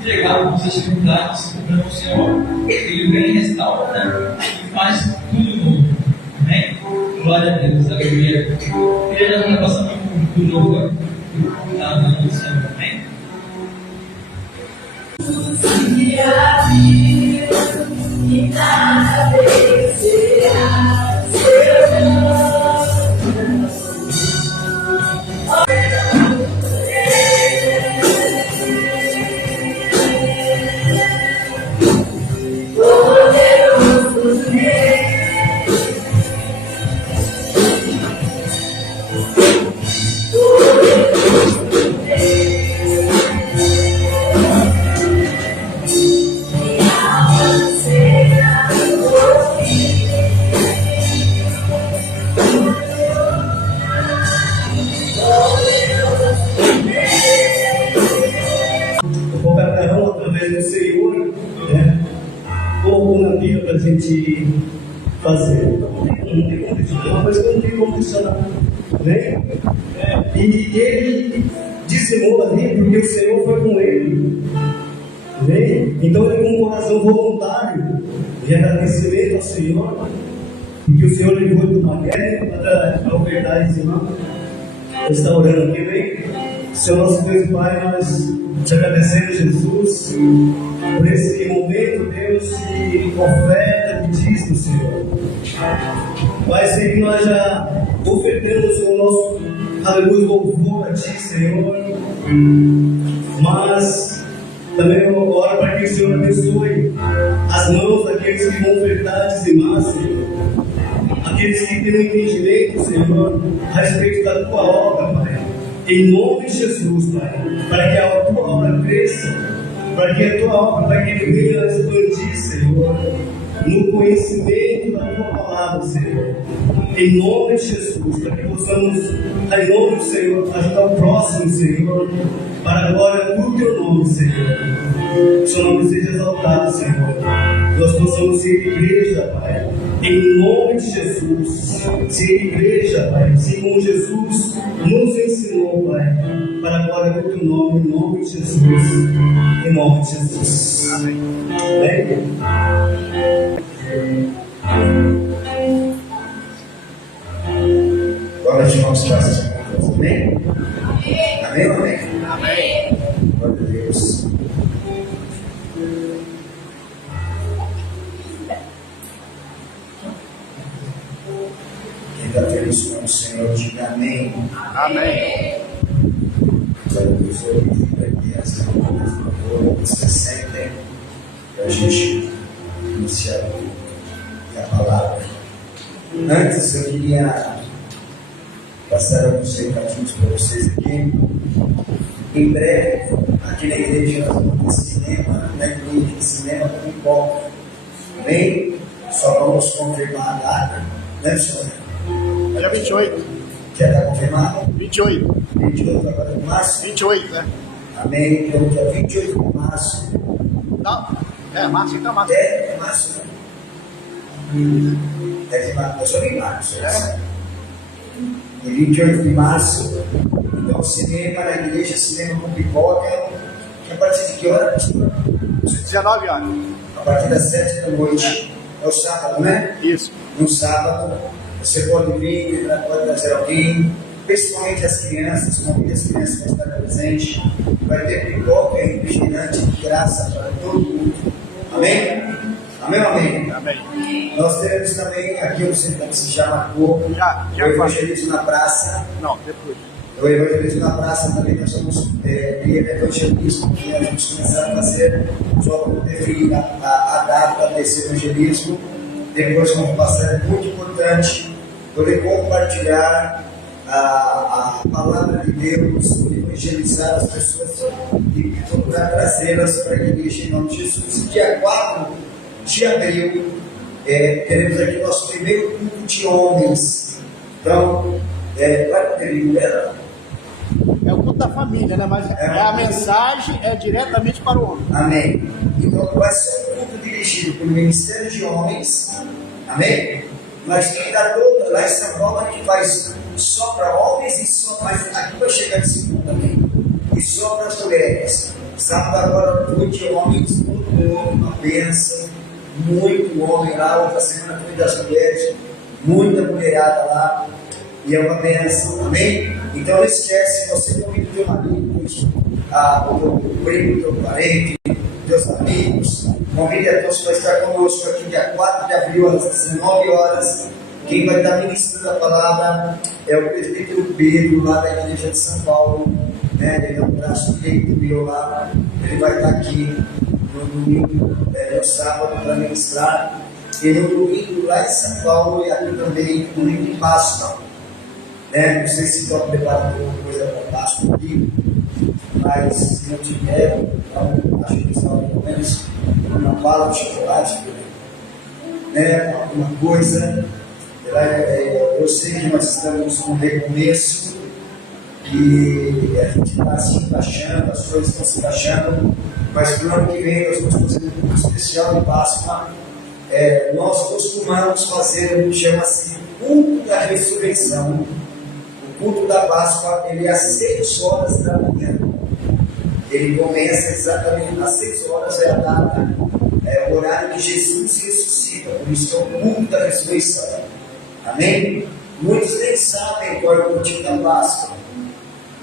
entregarmos as dificuldades para o Senhor. Ele vem e restaura, né? E faz tudo novo. Amém? Glória a Deus, aleluia. Queria já estar passando por novo na mão do Senhor. Amém? E nada vencerá seu para a gente fazer. Uma coisa que não tem como funcionar. Né? E ele dizimou ali porque o Senhor foi com ele. Né? Então ele, com um coração voluntário de agradecimento ao Senhor, porque o Senhor levou ele do Maguete para ofertar esse irmão. Eu estou orando aqui, bem? Senhor nosso Deus e Pai, nós te agradecemos, Jesus, por esse momento, Deus, de oferta, de dízimo, Senhor. Pai, sei que nós já ofertamos o nosso, aleluia, louvor a Ti, Senhor. Mas também eu oro para que o Senhor abençoe as mãos daqueles que vão ofertar, dizimar, Senhor. Aqueles que têm um entendimento, Senhor, a respeito da Tua obra, Pai. Em nome de Jesus, Pai, para que a Tua obra cresça, para que a Tua obra, para que Ele venha expandir, Senhor, no conhecimento da Tua palavra, Senhor. Em nome de Jesus, para que possamos, em nome do Senhor, ajudar o próximo, Senhor, para a glória do Teu nome, Senhor. O Seu nome seja exaltado, Senhor. Nós possamos ser igreja, Pai, em nome de Jesus. Ser igreja, Pai, assim como Jesus nos ensinou, Pai, para a glória do Teu nome, em nome de Jesus. Em nome de Jesus. Amém. Agora nós vamos fazer amém? Amém ou amém? Amém. Glória a Deus. Quem está feliz com o Senhor, diga amém. Amém. Glória a Deus. Eu vou pedir para que as irmãs, por favor, se sentem para a gente iniciar a palavra. Antes eu queria passar alguns recadinhos para vocês aqui. Em breve, aqui na igreja, nós vamos ter cinema, na igreja de cinema com pipoca. Amém? Só vamos confirmar a data, né, senhor? Dia 28. Já está confirmado? 28. 28 agora de março? 28, né? Amém? Então, dia 28 de março. Não, é março, então março. É março, né? É de março, eu sou em março, né? Em 28 de março, então cinema na igreja, cinema com pipoca, que a partir de que hora? 19 horas. A partir das 7 da noite, é o sábado, né? Isso. No sábado, você pode vir, pode trazer alguém, principalmente as crianças, convide as crianças para estar presentes, vai ter pipoca e refrigerante de graça para todo mundo. Amém? Amém ou amém? Amém. Nós teremos também aqui um centro que se chama Corpo, o evangelismo na praça. Não, depois. O evangelismo na praça também nós somos via evangelismo que nós vamos começar a fazer, só para definir a data desse evangelismo. Depois vamos passar, é muito importante poder compartilhar a palavra de Deus, evangelizar as pessoas e procurar trazê-las para a igreja em nome de Jesus. Dia 4 de abril, teremos aqui nosso primeiro culto de homens. Então, vai poder mulher? É o culto da família, né? Mas a mensagem é diretamente para o homem. Amém. Então, vai ser um culto dirigido pelo Ministério de Homens. Amém? Mas tem da toda, lá em São Paulo, a gente faz só para homens e só, mas aqui vai chegar esse culto também. E só para as mulheres. Sábado agora noite, homens, uma bênção, muito homem lá. Outra semana foi das mulheres, muita mulherada lá, e é uma bênção, amém? Então não esquece, você convida o teu marido, o teu primo, o teu parente, teus amigos, convide a todos para estar conosco aqui dia 4 de abril às 19 horas. Quem vai estar ministrando a palavra é o presbítero Pedro, lá da igreja de São Paulo, né? Ele é um braço direito meu lá. Ele vai estar aqui no domingo, no sábado, para ministrar. E no domingo lá em São Paulo e aqui também, domingo de Páscoa. Não sei se estão preparando alguma coisa para Páscoa aqui, mas se não tiver, então, acho que está pelo menos uma bala de chocolate, né? Alguma coisa. Eu sei que nós estamos no recomeço e a gente está se encaixando, as coisas estão se encaixando, mas para o ano que vem nós vamos fazer um curso especial de Páscoa. Nós costumamos fazer o que chama-se culto da ressurreição. O culto da Páscoa ele é às 6 horas da manhã. Ele começa exatamente às 6 horas, é a data, o horário que Jesus ressuscita, por isso é o culto da ressurreição. Amém? Muitos nem sabem qual é o motivo da Páscoa.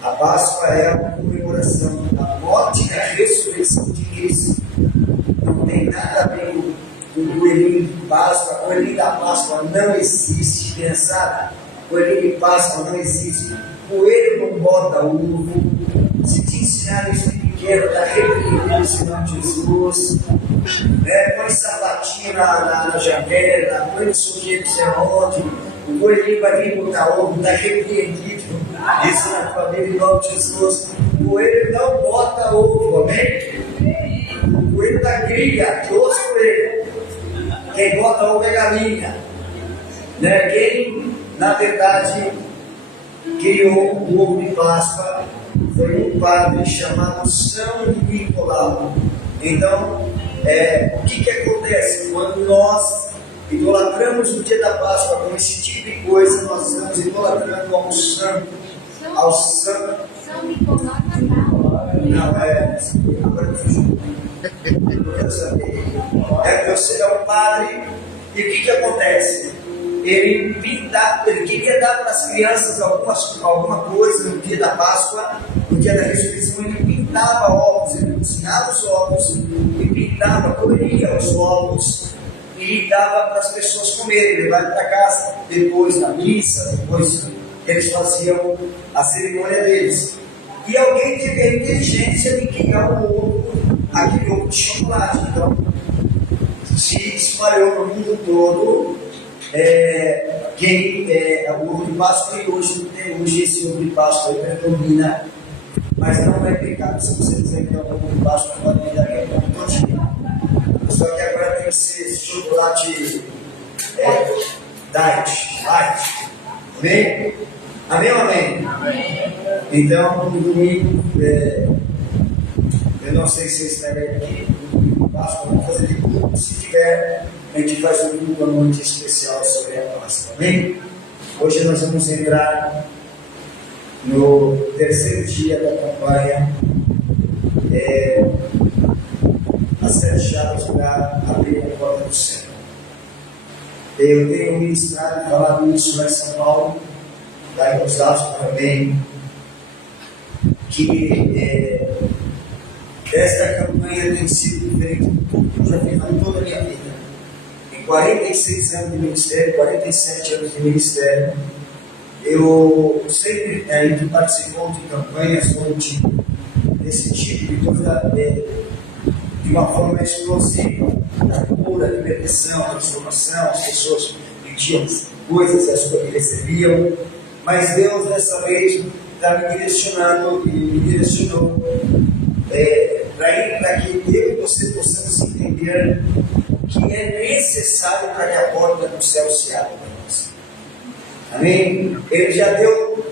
A Páscoa é a comemoração da morte e da ressurreição de Cristo. Não tem nada a ver com o coelhinho de Páscoa. O coelhinho da Páscoa não existe, pensar. Coelhinho de Páscoa não existe. Coelho não bota ovo. Se te ensinar isso de pequeno, está repreendido o Senhor Jesus. Põe sapatinho na janela, põe no sujeito não sei onde. O coelhinho vai vir botar ovo, está repreendido. Isso na família em nome de Jesus. O coelho não bota ovo, amém? O coelho da cria, trouxe o coelho. Quem bota ovo é galinha. Quem, na verdade, criou o ovo de Páscoa foi um padre chamado São Nicolau. Então, o que acontece? Quando nós idolatramos o dia da Páscoa com esse tipo de coisa, nós estamos idolatrando ao santo, ao santo. São Nicolau Não, agora eu fugi. Eu quero saber. Você é um padre, e o que acontece? Ele queria dar para as crianças alguma coisa no dia da Páscoa, no dia da ressurreição. Ele pintava ovos, ele cozinhava os ovos, ele pintava, coloria os ovos e dava para as pessoas comerem, levarem para casa. Depois da missa, depois eles faziam a cerimônia deles. E alguém teve a inteligência de criar um ovo, aquele ovo de chocolate. Então, se espalhou no mundo todo. O ovo de Páscoa, e hoje esse ovo de Páscoa predomina, mas não é pecado. Se você quiser que é o ovo de Páscoa, pode me dar aqui todinho. Só que agora tem que ser chocolate diet, light. Amém? Amém ou amém? Amém. Então, no domingo, eu não sei se estarei aqui, no domingo de Páscoa, vamos fazer de tudo. Se tiver, a gente faz um culto à noite especial sobre a Páscoa. Amém? Hoje nós vamos entrar no terceiro dia da campanha, as 7 chaves para abrir a porta do céu. Eu tenho ministrado e falado isso lá em São Paulo, lá em Osasco também, que esta campanha tem sido diferente de tudo que eu já fiz em toda a minha vida. Em 46 anos de ministério, 47 anos de ministério, eu sempre, a gente participou de campanhas desse tipo de coisa, de uma forma explosiva, da cura, da libertação, da transformação. As pessoas pediam coisas, as coisas recebiam, mas Deus dessa vez está me direcionando e me direcionou para que eu e você possamos entender que é necessário para que a porta do céu se abra para nós. Amém? Ele já deu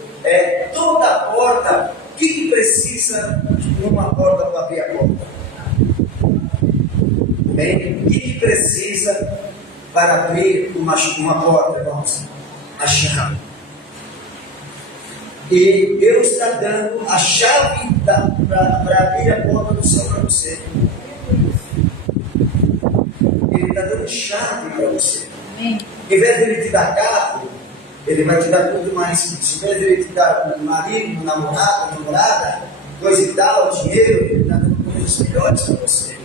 toda a porta. O que precisa de uma porta para abrir a porta? Amém? O que precisa para abrir uma porta, irmãos? A chave. E Deus está dando a chave para abrir a porta do céu para você. Ele está dando chave para você. Em vez de ele te dar carro, ele vai te dar tudo mais que isso. Em vez de ele te dar um marido, um namorado, namorada, coisa e tal, dinheiro, ele está dando coisas melhores para você.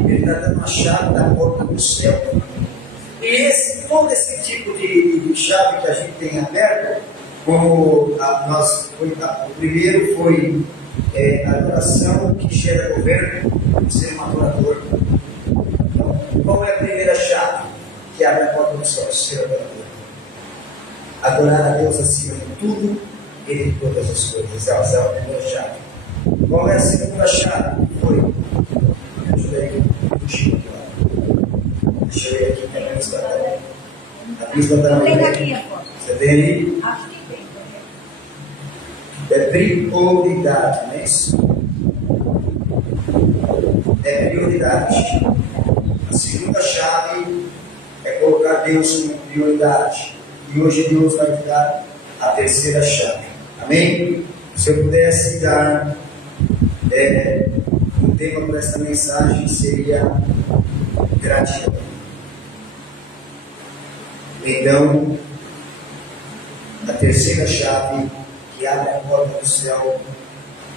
Ele está dando a chave da porta do céu. E todo esse tipo de chave que a gente tem aberto, como o primeiro foi a adoração que gera governo, ser um adorador. Então, qual é a primeira chave que abre a porta do céu? Ser adorador. Adorar a Deus acima de tudo e de todas as coisas. Essa é a primeira chave. Qual é a segunda chave? Foi. Me ajuda aí com o Chico. Deixa eu ver aqui que a pista está. A pista está ali. Você vê ali? Acho que tem. É prioridade, não é isso? É prioridade. A segunda chave é colocar Deus como prioridade. E hoje Deus vai te dar a terceira chave. Amém? Se eu pudesse dar um tema para esta mensagem, seria gratidão. Então, a terceira chave que abre a porta do céu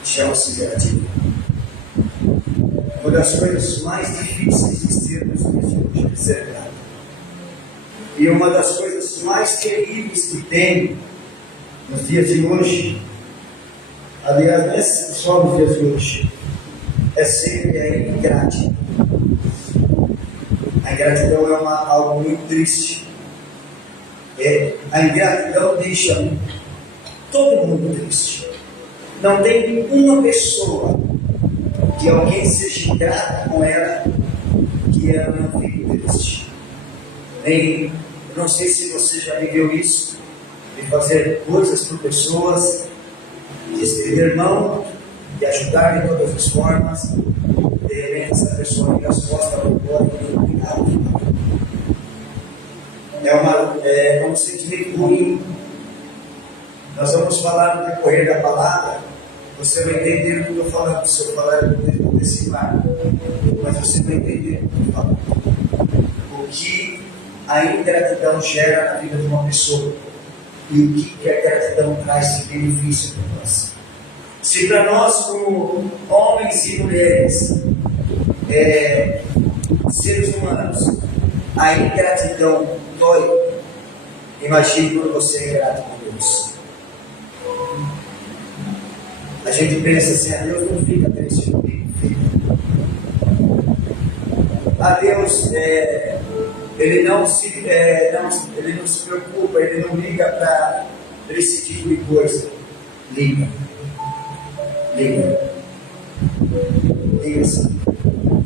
chama-se gratidão. Uma das coisas mais difíceis de ser nos dias de hoje é ser grato. E uma das coisas mais terríveis que tem nos dias de hoje, aliás, não é só nos dias de hoje, é sempre a ingratidão. A ingratidão é algo muito triste. A ingratidão deixa todo mundo triste. Não tem uma pessoa que alguém seja ingrato com ela que ela não fique triste. Eu não sei se você já viveu isso, de fazer coisas por pessoas, de escrever mão, de ajudar de todas as formas, de repente essa pessoa vira as costas para o corpo e não obrigado. É um sentimento ruim. Nós vamos falar no decorrer da palavra, você vai entender o que eu estou falando. Se eu falar desse lado, mas você vai entender o que eu estou falando. O que a ingratidão gera na vida de uma pessoa e o que a gratidão traz de benefício para nós. Se para nós, como homens e mulheres, seres humanos, a ingratidão dói, imagine quando você é ingrato com Deus. A gente pensa assim, Deus não fica triste comigo, fica. Deus, ele não se preocupa, ele não liga para esse tipo de coisa. Liga sim. E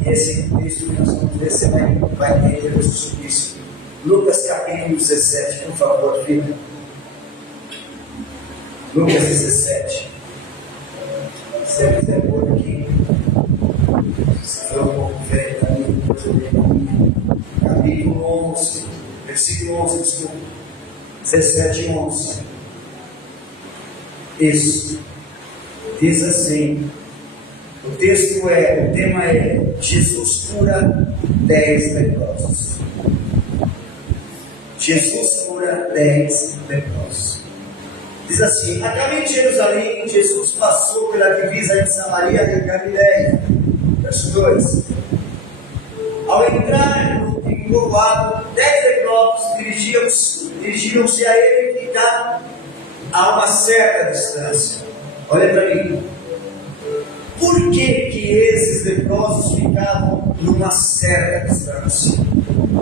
esse texto que nós vamos ver, você vai entender sobre isso. Lucas capítulo 17, por favor, filho. Lucas 17. Se você quiser pôr aqui, se for um pouco velho para mim, depois eu leio para mim. Capítulo 11, versículo 11, desculpa. 17 e 11. Isso. Diz assim. O tema é Jesus cura 10 leprosos. Jesus cura 10 leprosos. Diz assim: a caminho de Jerusalém, Jesus passou pela divisa de Samaria e Galiléia. Verso 2. Ao entrar no povoado, 10 leprosos dirigiam-se a ele e ficaram a uma certa distância. Olha para mim. Por que esses leprosos ficavam numa certa distância?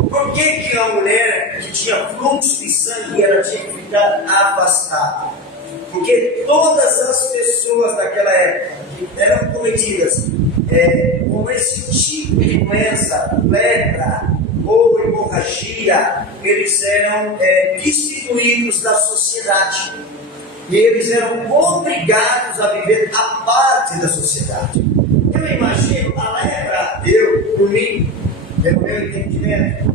Por que a mulher que tinha fluxo de sangue ela tinha que ficar afastada? Porque todas as pessoas daquela época que eram cometidas com esse tipo de doença, lepra ou hemorragia, eles eram destituídos da sociedade. E eles eram obrigados a viver à parte da sociedade. Eu imagino, a lepra, por mim, pelo meu entendimento,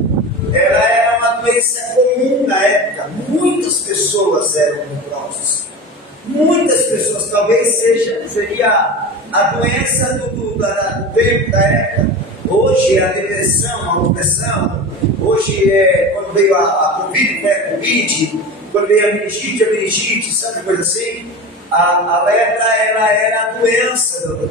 ela era uma doença comum na época. Muitas pessoas eram leprosas. Muitas pessoas, talvez seria a doença do tempo, da época. Hoje é a depressão, a opressão. Hoje é quando veio a Covid, foi a Covid. Quando veio a meningite, sabe coisa assim? A lepra, ela era a doença.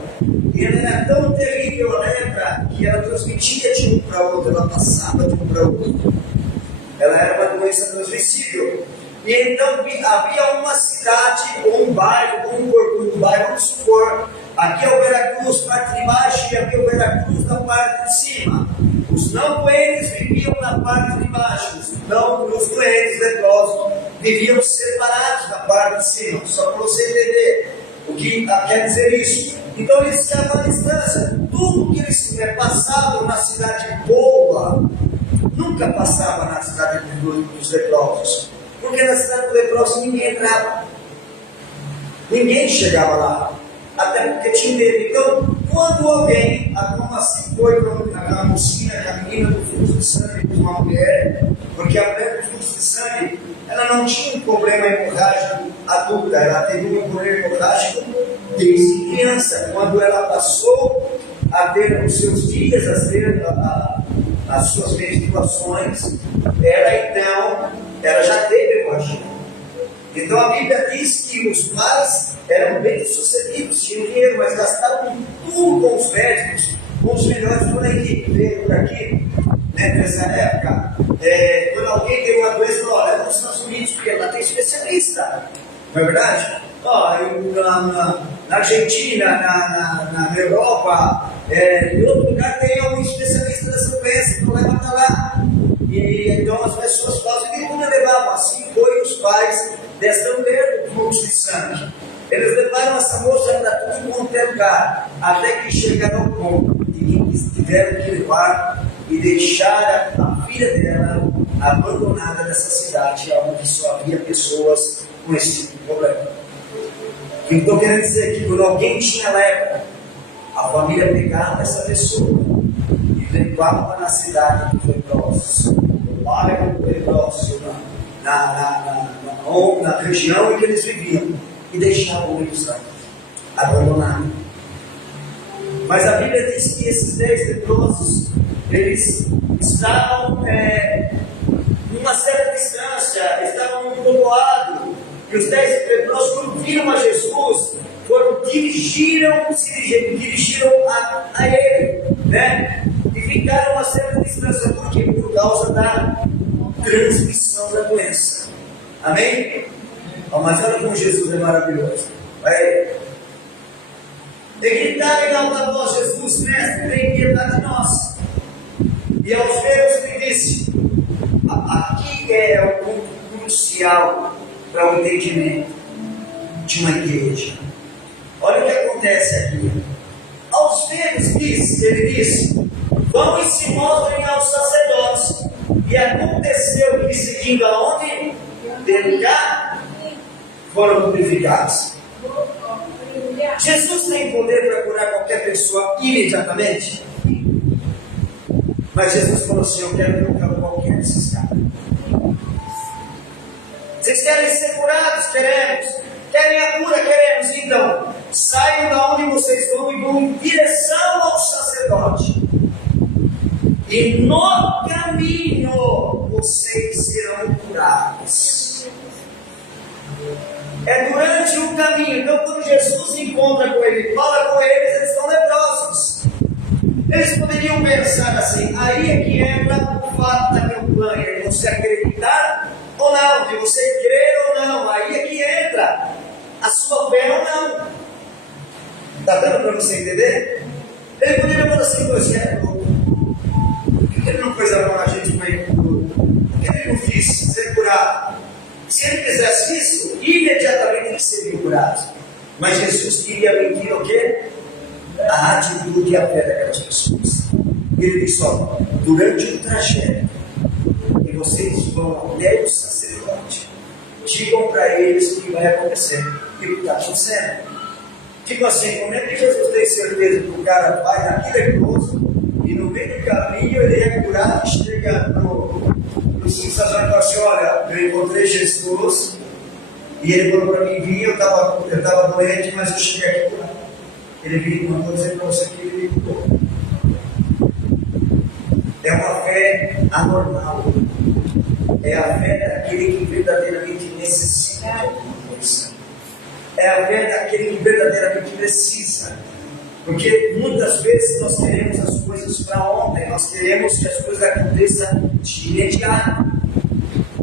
E ela era tão terrível, a lepra, que ela transmitia de um para outro, ela passava de um para outro. Ela era uma doença transmissível. E então havia uma cidade, ou um bairro, vamos supor, aqui é o Veracruz, parte de baixo, e aqui é o Veracruz, na parte de cima. Os não doentes viviam na parte de baixo, os doentes leprosos viviam separados na parte de cima, só para você entender o que quer dizer isso. Então eles estavam à distância, tudo que eles passavam na cidade boa, nunca passava na cidade dos leprosos. Porque na cidade do leproso ninguém entrava. Ninguém chegava lá. Até porque tinha medo. Então, quando alguém, como assim foi a mocinha, a menina do fluxo de sangue, uma mulher, porque a mulher do fluxo de sangue, ela não tinha um problema hemorrágico adulta, ela teve um problema hemorrágico desde criança. Quando ela passou a ter os seus dias, a ter as suas menstruações, ela já teve hemorragia. Então a Bíblia diz que os pais eram bem sucedidos, tinham dinheiro, mas gastavam tudo com os médicos, com os melhores por aqui, nessa época. Quando alguém tem uma doença, olha, nos Estados Unidos, porque lá tem especialista, não é verdade? Na Argentina, na Europa, em outro lugar tem algum especialista nessa doença, então leva para lá. E então as pessoas falam, e como levavam? Assim foi os pais dessa mulher do fluxo de sangue. Eles levaram essa moça para tudo quanto é lugar, até que chegaram ao ponto de que eles tiveram que levar e deixar a filha dela abandonada nessa cidade, onde só havia pessoas com esse tipo de problema. O que eu estou querendo dizer é que quando alguém tinha lepra, a família pegava essa pessoa e levava na cidade dos leprosos, no bairro dos leprosos, na região em que eles viviam, e deixavam eles lá, abandonados. Mas a Bíblia diz que esses 10 leprosos, eles estavam numa certa distância, estavam num povoado, e os 10 leprosos, quando viram a Jesus, dirigiram a ele, né? E ficaram a uma certa distância, porque por causa da transmissão da doença. Amém? Mas olha como Jesus é maravilhoso. E gritaram em alta voz: Jesus, mestre, tem piedade de nós. E aos velhos lhe disse: aqui é o ponto crucial para o entendimento de uma igreja. Olha o que acontece aqui. Aos velhos ele disse: vão e se mostrem aos sacerdotes. E aconteceu que, seguindo aonde? Dele cá, foram purificados. Jesus tem poder para curar qualquer pessoa imediatamente. Mas Jesus falou assim: eu quero colocar qualquer desses caras. Vocês querem ser curados? Queremos. Querem a cura? Queremos. Então, saiam da onde vocês vão e vão em direção ao sacerdote. E no caminho vocês serão curados. É durante o caminho. Então, quando Jesus encontra com ele, fala com eles estão leprosos. Eles poderiam pensar assim: aí é que entra o fato da campanha, de você acreditar ou não, de você crer ou não. Aí é que entra a sua fé ou não. Está dando para você entender? Ele poderia falar assim: você é louco. Por que ele não fez a gente para ir para o Por que ele não quis ser curado? Se ele fizesse isso, imediatamente ele seria curado. Mas Jesus queria medir o quê? A atitude e a fé daquelas pessoas. Ele disse: ó, durante o trajeto, e vocês vão até o sacerdote, digam para eles o que vai acontecer e o que está acontecendo. Tipo assim, como é que Jesus tem certeza que o cara vai naquele leproso e no meio do caminho ele é curado e chega no sacerdote e fala assim: olha, eu encontrei Jesus E ele falou para mim, eu estava doente, mas eu cheguei aqui curado. Ele me mandou dizer para você que ele me curou. É uma fé anormal. É a fé daquele que verdadeiramente necessita de alguma coisa. É a fé daquele que verdadeiramente precisa. Porque muitas vezes nós queremos as coisas para ontem, nós queremos que as coisas aconteçam de imediato.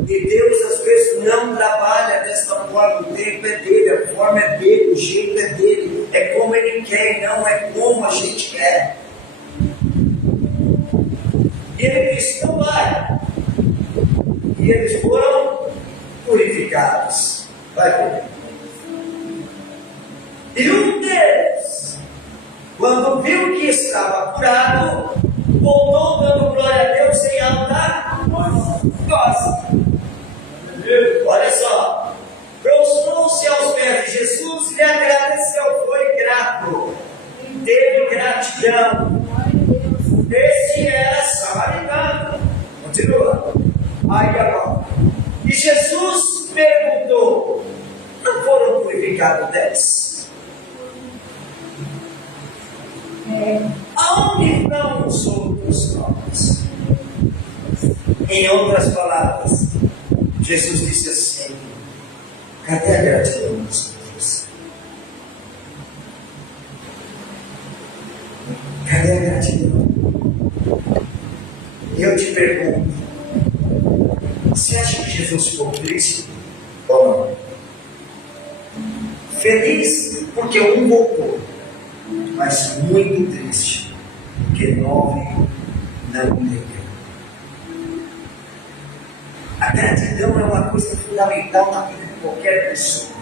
E Deus às vezes não trabalha desta forma, o tempo é dele, a forma é dele, o jeito é dele, é como ele quer e não é como a gente quer. E ele disse, não vai. E eles foram purificados. Vai comigo. E um deles, quando viu que estava curado, voltou dando glória a Deus em alta voz. Olha só, prostrou-se aos pés de Jesus e lhe agradeceu, foi grato, teve gratidão. Esse era samaritano. Continua. Aí agora. E Jesus perguntou: não foram purificados 10? Aonde estão os outros 9? Em outras palavras, Jesus disse assim: cadê a gratidão dos outros? Cadê a gratidão? Eu te pergunto, você acha que Jesus ficou triste ou não? Feliz porque um voltou, mas muito triste porque 9 não entenderam. A gratidão é uma coisa fundamental na vida de qualquer pessoa.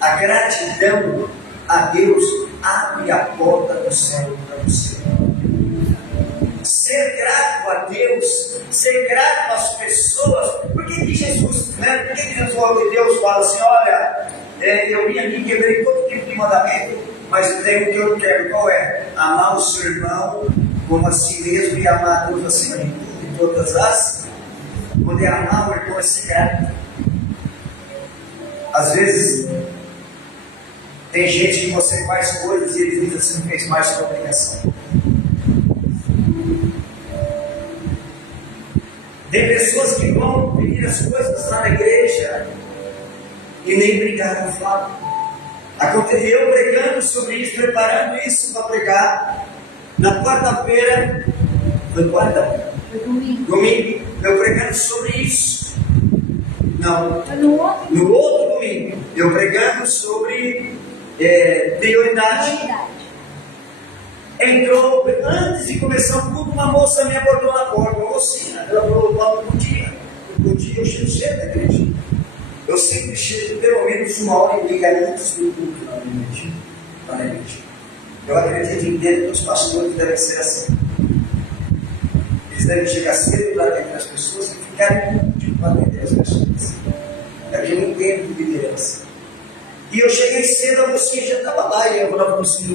A gratidão a Deus abre a porta do céu para você. Ser grato a Deus, ser grato às pessoas. Por que Jesus, Por que Deus fala assim: olha, eu vim aqui, quebrei todo tipo de mandamento, mas tem o que eu quero. Qual é? Amar o seu irmão como a si mesmo e amar a Deus acima de tudo e todas as. Poder amar o irmão é ser grato. Às vezes tem gente que você faz coisas e ele diz assim: fez mais que a obrigação. Tem pessoas que vão pedir as coisas lá na igreja e nem brigaram, falam. Aconteceu eu pregando sobre isso, preparando isso para pregar. Na quarta-feira, foi quarta? Foi domingo. Eu pregando sobre isso. Não. No outro domingo, eu pregando sobre prioridade. Entrou, antes de começar o culto, uma moça me abordou na porta, uma mocinha. Ela falou: Paulo, bom dia. Bom dia, eu chego cedo da igreja. Eu sempre chego pelo menos 1h30 antes do culto na igreja. Eu acredito em dentro que os pastores devem ser assim. Eles devem chegar cedo para atender as pessoas e ficarem muito para atender as pessoas. É que eu não entendo de liderança. E eu cheguei cedo, a mocinha já estava lá, e eu falava assim: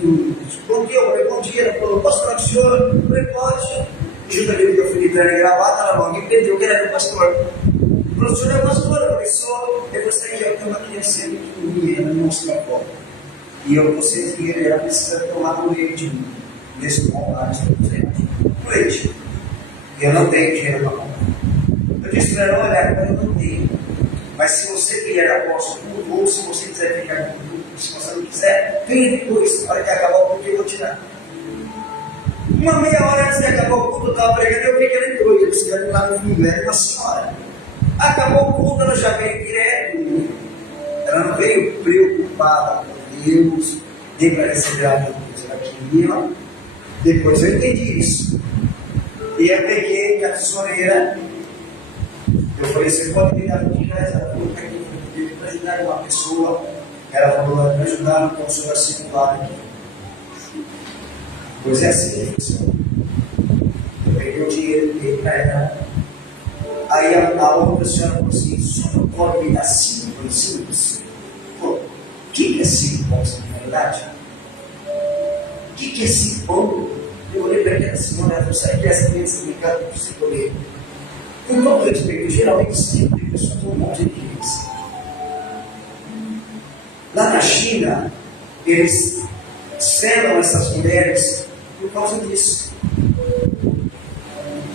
bom dia. Eu falei: bom dia. Ela falou: posso falar com o senhor? Eu falei: pode. Junto ali que eu fui de terno e gravata, ela logo entendeu que era do pastor. Ele falou: o senhor é pastor? Eu falei: sou. Eu falei: eu tenho uma criança pequenininha, ela me mostrou a foto. E eu vou ser dinheiro, ela precisa tomar um leite nesse combate. Leite. E eu não tenho dinheiro para comprar. Eu disse para ela: olha, agora eu não tenho. Mas se você vier após o culto, ou se você quiser ficar no culto, se você não quiser, venha depois, para que acabar o culto, eu vou tirar. Uma meia hora antes de acabar o culto, eu estava pregando e eu vi que ela entrou. E eu disse: ela lá no domingo, era uma senhora. Acabou o culto, ela já veio direto. Ela não veio preocupada com Deus, nem para receber a Deus. Ela queria. Depois eu entendi isso. E eu peguei a tesoureira. Eu falei: você pode me dar R$20? Ela falou: para ajudar uma pessoa. Ela falou: para ajudar no consultório circular aqui. Pois é assim, pessoal. Eu peguei o dinheiro dele para ela. Aí a outra senhora falou assim: o senhor não pode me dar 5 pãezinhos? Pô, o que é 5 pães na verdade? O que é 5 pães? Eu olhei para aquela senhora e ela falou: sabe que essa criança me encanta para você comer? Com todo respeito, geralmente esse tipo de pessoa tem um monte de criança. Lá na China, eles selam essas mulheres por causa disso.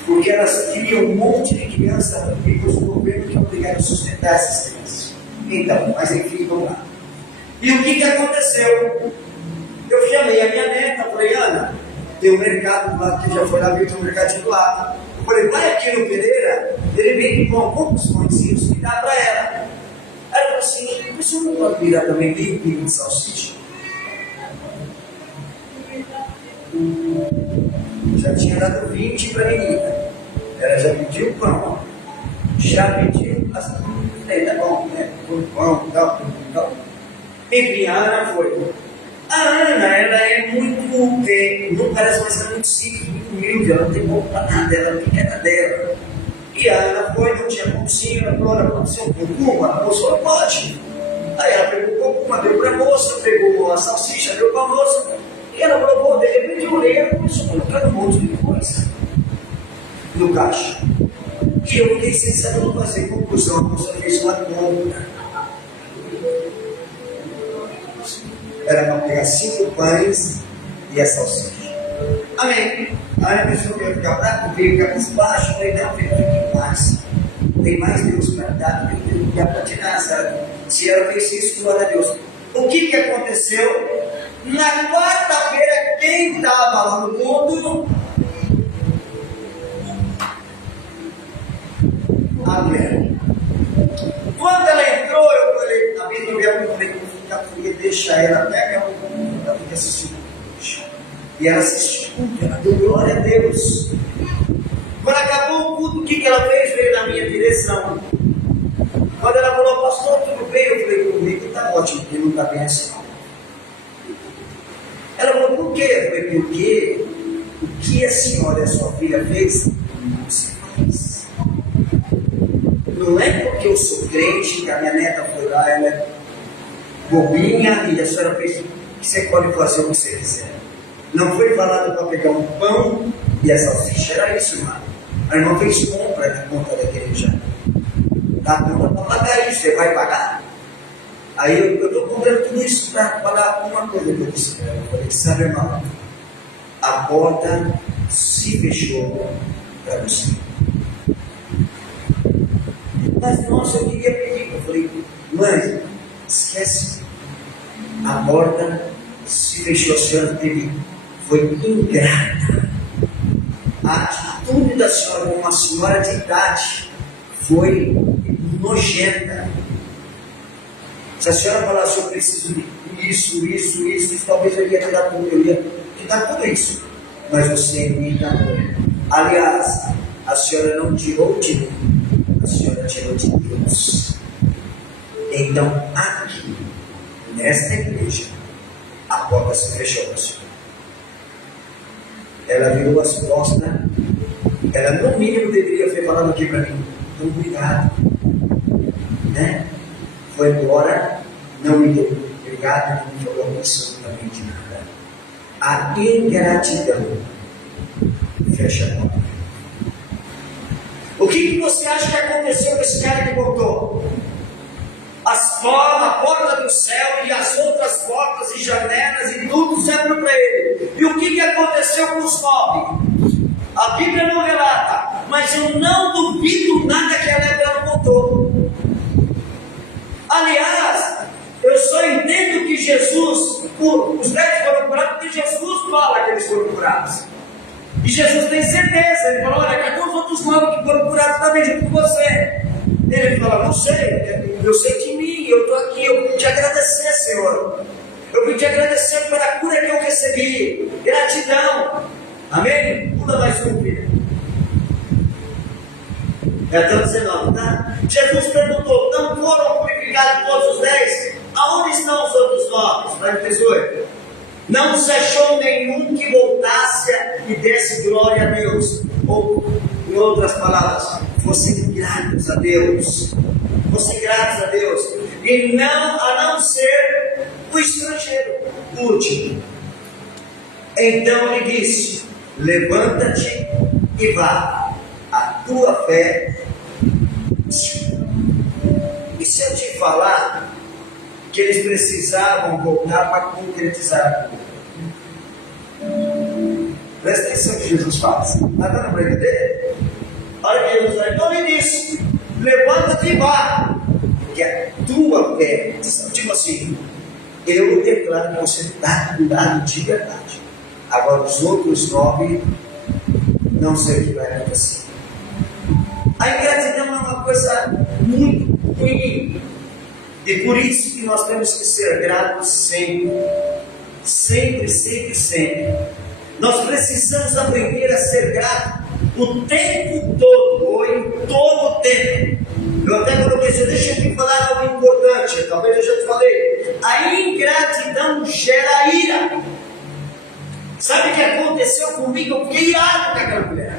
Porque elas criam um monte de criança e os governos que obrigaram a sustentar essas crianças. Então, mas enfim, vamos lá. E o que aconteceu? Eu chamei a minha neta, falei, Ana, tem um mercado do lado, que já foi lá, veio um mercadinho do lado. Eu falei, vai aqui no Pereira, ele vem com alguns pãezinhos e dá para ela. Aí ela falou assim, o senhor não pode virar também meio quilo de salsicha? Já tinha dado 20 para a menina. Ela já pediu pão, já pediu as... Falei, tá bom, né? Pão, tal. Enfim, a Ana foi. A Ana, ela é muito, não parece, mas ela é muito simples, muito humilde, ela não tem pouco para nada, ela não quer nada dela. E a Ana foi, não tinha pãozinho, ela falou, olha, pode ser um curcuma? A moça falou, pode. Aí ela pegou o curcuma, deu para a moça, pegou a salsicha, deu para a moça. E ela falou, pô, de repente eu olhei, ela começou a colocar um monte de coisa no caixa. E eu fiquei sem saber o que fazer. Conclusão, a moça fez uma compra. Era para pegar 5 pães e a salsicha. Amém. Aí a pessoa veio ficar brava, veio ficar mais baixo. Eu falei, não, filho, fique em paz. Tem mais Deus para dar do que tem lugar para tirar, sabe? Se ela fez isso, glória a Deus. O que aconteceu? Na quarta-feira, quem estava lá no mundo? A mulher. Quando ela entrou, eu falei, a minha mulher, eu falei, fica fria, deixa ela, pega ela fica assistindo. E ela assistiu, ela deu glória a Deus. Quando acabou o culto, o que ela fez? Veio na minha direção. Quando ela falou, pastor, tudo bem? Eu falei, comigo está ótimo, porque não está bem assim. Ela falou, por quê? Eu falei, porque o que a senhora e a sua filha fez, não se faz. Não é porque eu sou crente, que a minha neta foi lá, ela é bobinha, e a senhora fez que você pode fazer o que você quiser. Não foi falado para pegar um pão e a salsicha, era isso, irmão. A irmã fez compra na conta da igreja. Dá conta para pagar isso, você vai pagar? Aí eu estou comprando tudo isso para falar uma coisa que eu disse para ela. Eu falei, sabe, irmão, a porta se fechou para você. Mas, nossa, eu queria pedir. Eu falei, mãe, esquece. A porta se fechou, a senhora teve, foi ingrata. A atitude da senhora como uma senhora de idade foi nojenta. Se a senhora falasse, eu preciso de isso, talvez eu ia te dar tudo, eu ia te dar tudo isso. Mas você me dá. Aliás, a senhora não tirou de mim, a senhora tirou de Deus. Então, aqui, nesta igreja, a porta se fechou para a senhora. Ela virou as costas, ela no mínimo deveria ter falado aqui para mim, então cuidado, né? Foi embora, não me deu obrigado, não me falou absolutamente nada. A ingratidão fecha a porta. O que você acha que aconteceu com esse cara que voltou? A porta do céu e as outras portas e janelas e tudo se abriu para ele. E o que aconteceu com os 9? A Bíblia não relata, mas eu não duvido nada que a lepra não voltou. Aliás, eu só entendo que Jesus, os 10 foram curados porque Jesus fala que eles foram curados. E Jesus tem certeza, ele falou, olha, cadê os outros 9 que foram curados também junto com você? Ele fala, não sei, eu sei de mim, eu estou aqui, eu vim te agradecer, Senhor. Eu vim te agradecer pela cura que eu recebi. Gratidão. Amém? Muda mais um, filho. É até o 19, tá? Jesus perguntou, não foram purificados todos os 10? Aonde estão os outros 9? Vai no 18. Não se achou nenhum que voltasse e desse glória a Deus. Ou, em outras palavras, fossem gratos a Deus. Fossem gratos a Deus. E não, a não ser o estrangeiro, o último. Então ele disse, levanta-te e vá. A tua fé. E se eu te falar que eles precisavam voltar para concretizar a cura. Presta atenção no que Jesus faz. Está dando para entender? Olha que Jesus vai, então nisso, levanta-te e vá, porque a tua fé, tipo assim, eu declaro que você está curado de verdade. Agora os outros 9, não sei o que vai acontecer. A ingratidão é uma coisa muito ruim, e por isso que nós temos que ser gratos sempre. Sempre, sempre, sempre. Nós precisamos aprender a ser grato o tempo todo, ou em todo o tempo. Eu até coloquei isso, deixa eu te falar algo importante, talvez eu já te falei. A ingratidão gera ira. Sabe o que aconteceu comigo? Eu fiquei irado com aquela mulher.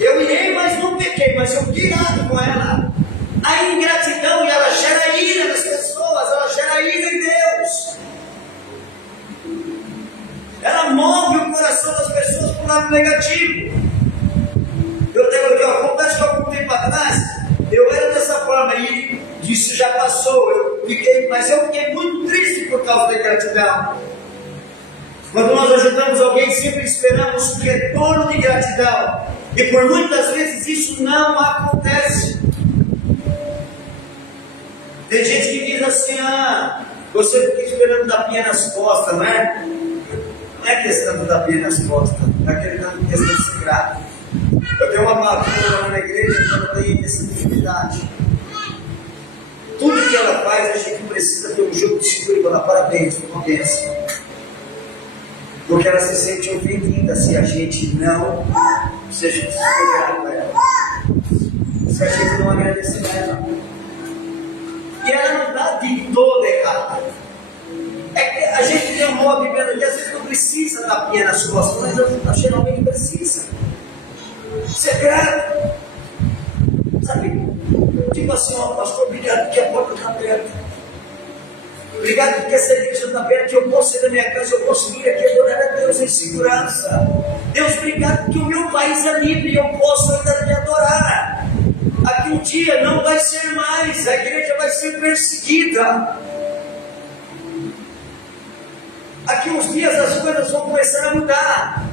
Eu irei, mas não pequei, mas eu fiquei irado com ela. A ingratidão, ela gera ira nas pessoas, ela gera ira em Deus. Ela move o coração das pessoas para o lado negativo. Eu tenho aqui, acontece que algum tempo atrás, eu era dessa forma e isso já passou. Mas eu fiquei muito triste por causa da ingratidão. Quando nós ajudamos alguém, sempre esperamos o retorno de gratidão. E por muitas vezes isso não acontece. Tem gente que diz assim, você fica esperando tapinha nas costas, não é? Não é questão de tapinha nas costas, é questão de ser grato. Eu tenho uma patroa lá na igreja que ela tem essa dificuldade. Tudo que ela faz, a gente precisa ter um jogo de seguro e falar parabéns, foi uma bênção. Porque ela se sente ofendida se a gente não seja grato a ela. Se a gente não agradecer a ela. E ela não está de todo errada. É que a gente tem um modo de vida que às vezes não precisa tapinha nas costas, mas geralmente precisa. Ser grato. Sabe? Tipo assim, pastor, obrigado que a porta está aberta. Obrigado porque essa igreja está aberta, que eu posso ir da minha casa, eu posso vir aqui adorar a Deus em segurança. Deus, obrigado que o meu país é livre e eu posso ainda me adorar. Aqui um dia não vai ser mais, a igreja vai ser perseguida. Aqui uns dias as coisas vão começar a mudar.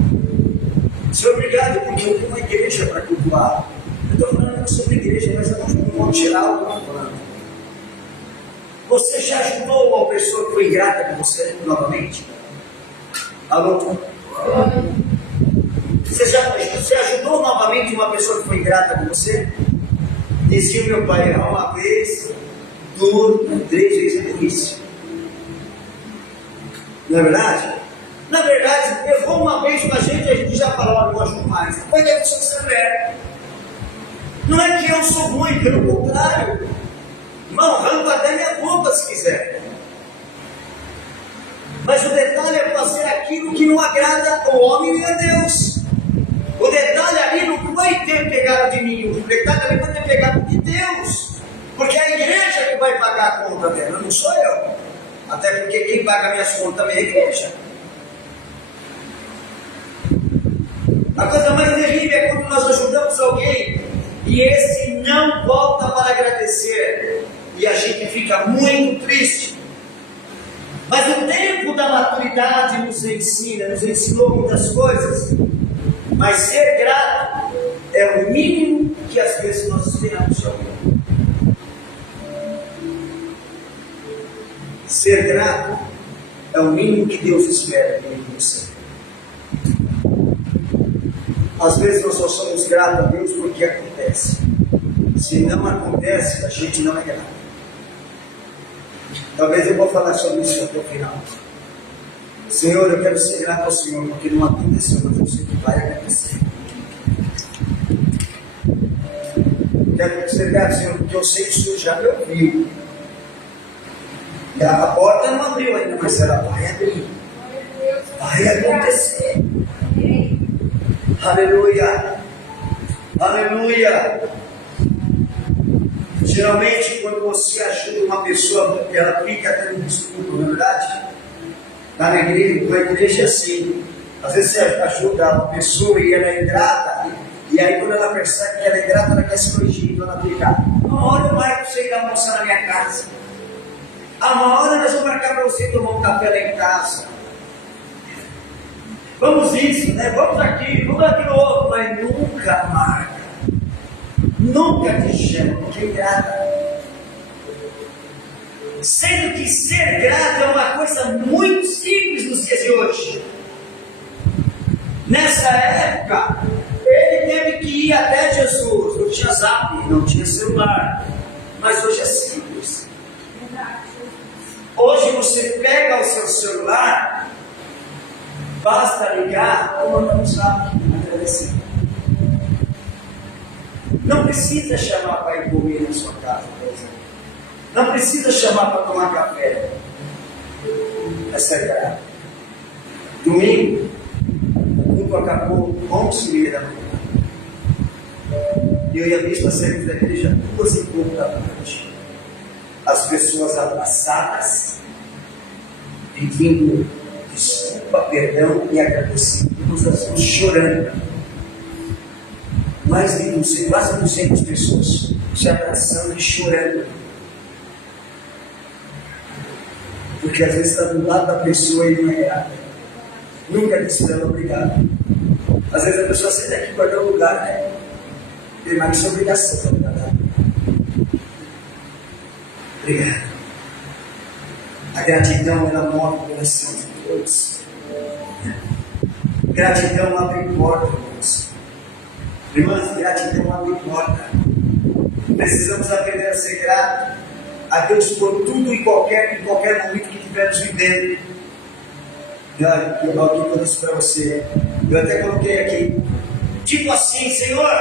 Senhor, obrigado porque eu tenho uma igreja para cultuar. Eu estou falando sobre igreja, mas eu não estou falando geral, eu estou falando. Você já ajudou uma pessoa que foi ingrata com você novamente? Alô? Você ajudou novamente uma pessoa que foi ingrata com você? Dizia o meu pai, uma vez, 2, 3 vezes é difícil. Não é verdade? Na verdade, errou uma vez com a gente já falou, não ajudo mais. Foi que eu sou severo. Não é que eu sou ruim, pelo contrário. Irmão, arranco até minha culpa se quiser. Mas o detalhe é fazer aquilo que não agrada ao homem e a Deus. O detalhe ali não vai ter pegado de mim, o detalhe ali vai ter pegado de Deus. Porque é a igreja que vai pagar a conta dela, não sou eu. Até porque quem paga minhas contas também é a igreja. A coisa mais terrível é quando nós ajudamos alguém e esse não volta para agradecer. E a gente fica muito triste. Mas o tempo da maturidade nos ensina, nos ensinou muitas coisas. Mas ser grato é o mínimo que às vezes nós esperamos de alguém. Ser grato é o mínimo que Deus espera de você. Às vezes nós só somos gratos a Deus porque acontece. Se não acontece, a gente não é grato. Talvez eu vou falar sobre isso até o final. Senhor, eu quero ser grato ao Senhor porque não aconteceu, mas eu sei que vai acontecer. Eu quero ser grato ao Senhor porque eu sei que o Senhor já me ouviu. E a porta não abriu ainda, mas ela vai abrir. Vai acontecer. Aleluia. Aleluia. Geralmente, quando você ajuda uma pessoa, ela fica tendo desculpa, não é verdade? Na igreja é assim. Às vezes você ajuda uma pessoa e ela é ingrata, e aí quando ela percebe que ela é ingrata, ela quer se corrigir, então ela fica, não, olha o pai que você ir almoçar na minha casa. Uma hora nós vamos marcar para você tomar um café lá em casa. Vamos isso, né? Vamos aqui no outro, mas nunca marca. Nunca te chama, porque é grata. Sendo que ser grato é uma coisa muito simples nos dias de hoje. Nessa época, ele teve que ir até Jesus. Não tinha zap, não tinha celular. Mas hoje é simples. Hoje você pega o seu celular, basta ligar ou mandar um zap, agradecer. Não precisa chamar para ir comer na sua casa, por exemplo. Não precisa chamar para tomar café. Essa é grave. Domingo, o culto acabou 11h30 da manhã. Eu e a bispa saímos da igreja 2h30 da tarde. As pessoas abraçadas, pedindo desculpa, perdão e agradecidos, assim, chorando. Mais de 200, quase 200 pessoas se abraçando e chorando. Porque às vezes está do lado da pessoa e não é grata. Nunca disse para ela obrigado. Às vezes a pessoa senta aqui para dar um lugar, né? Tem mais que obrigação para dar. Obrigado. A gratidão, ela move o coração de todos. Gratidão abre porta, irmãos. Irmãs, gratidão abre porta. Precisamos aprender a ser grato a Deus por tudo e qualquer momento que estivermos vivendo. Eu disse para você, eu até coloquei aqui, tipo assim, Senhor,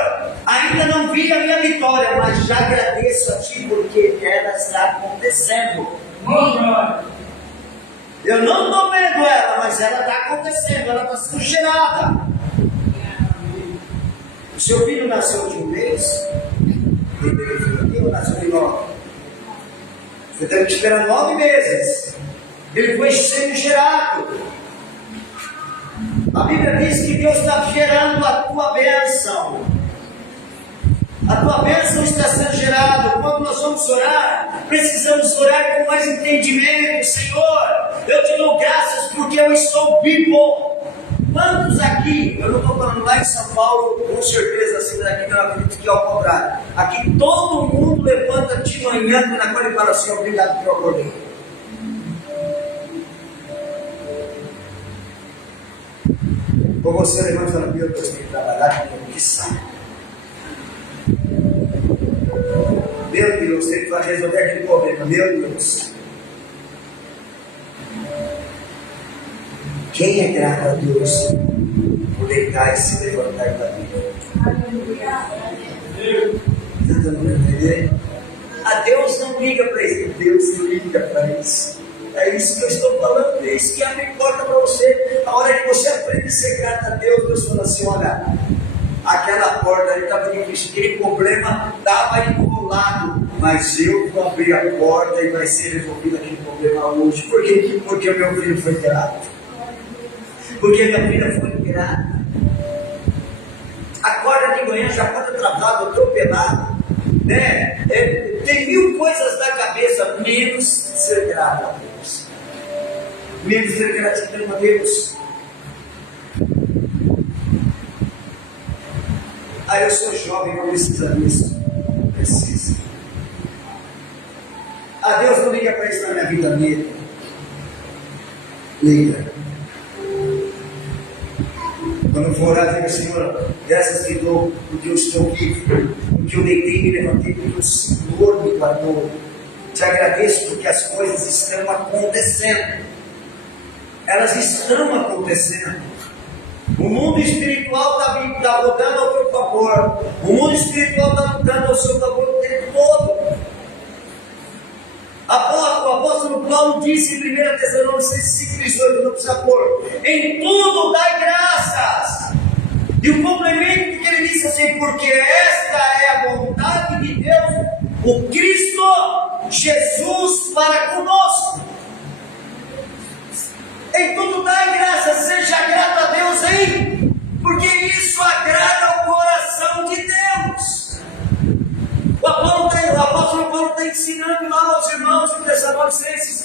ainda não vi a minha vitória, mas já agradeço a Ti porque ela está acontecendo. Eu não estou vendo ela, mas ela está acontecendo, ela está sendo gerada. O seu filho nasceu de um mês, ele nasceu de 9. Você teve que esperar 9 meses. Ele foi sendo gerado. A Bíblia diz que Deus está gerando a tua bênção. A tua bênção está sendo gerada. Quando nós vamos orar, precisamos orar com mais entendimento. Senhor, eu te dou graças porque eu estou vivo. Quantos aqui, eu não estou falando lá em São Paulo, com certeza, assim, daqui eu acredito que é ao contrário. Aqui todo mundo levanta de manhã, na qual ele fala assim, obrigado por acordar. Ou você levanta e fala, meu Deus, tem que trabalhar, que saco. Meu Deus, tem que resolver aquele problema, meu Deus. Quem é grato a Deus por deitar e se levantar da vida? Está dando para entender? A Deus não liga para isso, Deus liga para isso. É isso que eu estou falando, é isso que abre porta para você. A hora que você aprende a ser grato a Deus, Deus fala assim, olha, aquela porta ali estava difícil, aquele problema estava enrolado, mas eu vou abrir a porta e vai ser resolvido aquele problema hoje. Por quê? Porque o meu filho foi grato. Porque minha filha foi grata. Acorda de manhã, já acorda travado, atropelado, né? Tem 1000 coisas na cabeça, menos ser grato a Deus. Menos ter gratidão a Deus. Eu sou jovem, não precisa disso. Precisa. A Deus não liga para isso na minha vida nele. Liga. Quando eu for orar, diga, Senhor, graças te dou, porque eu estou vivo, porque eu deitei e me levantei, porque o Senhor me guardou. Te agradeço porque as coisas estão acontecendo. Elas estão acontecendo. O mundo espiritual está rodando ao teu favor. O mundo espiritual está lutando ao seu favor o tempo todo. O apóstolo Paulo disse em 1 Tessalonicenses 5,18, não precisa pôr, em tudo dai graças. E o complemento que ele disse assim, porque esta é a vontade de Deus, o Cristo Jesus para conosco. Em tudo dai graças, seja grato a Deus aí, porque isso agrada o coração de Deus. O apóstolo Paulo está ensinando lá aos irmãos de Tessalonicenses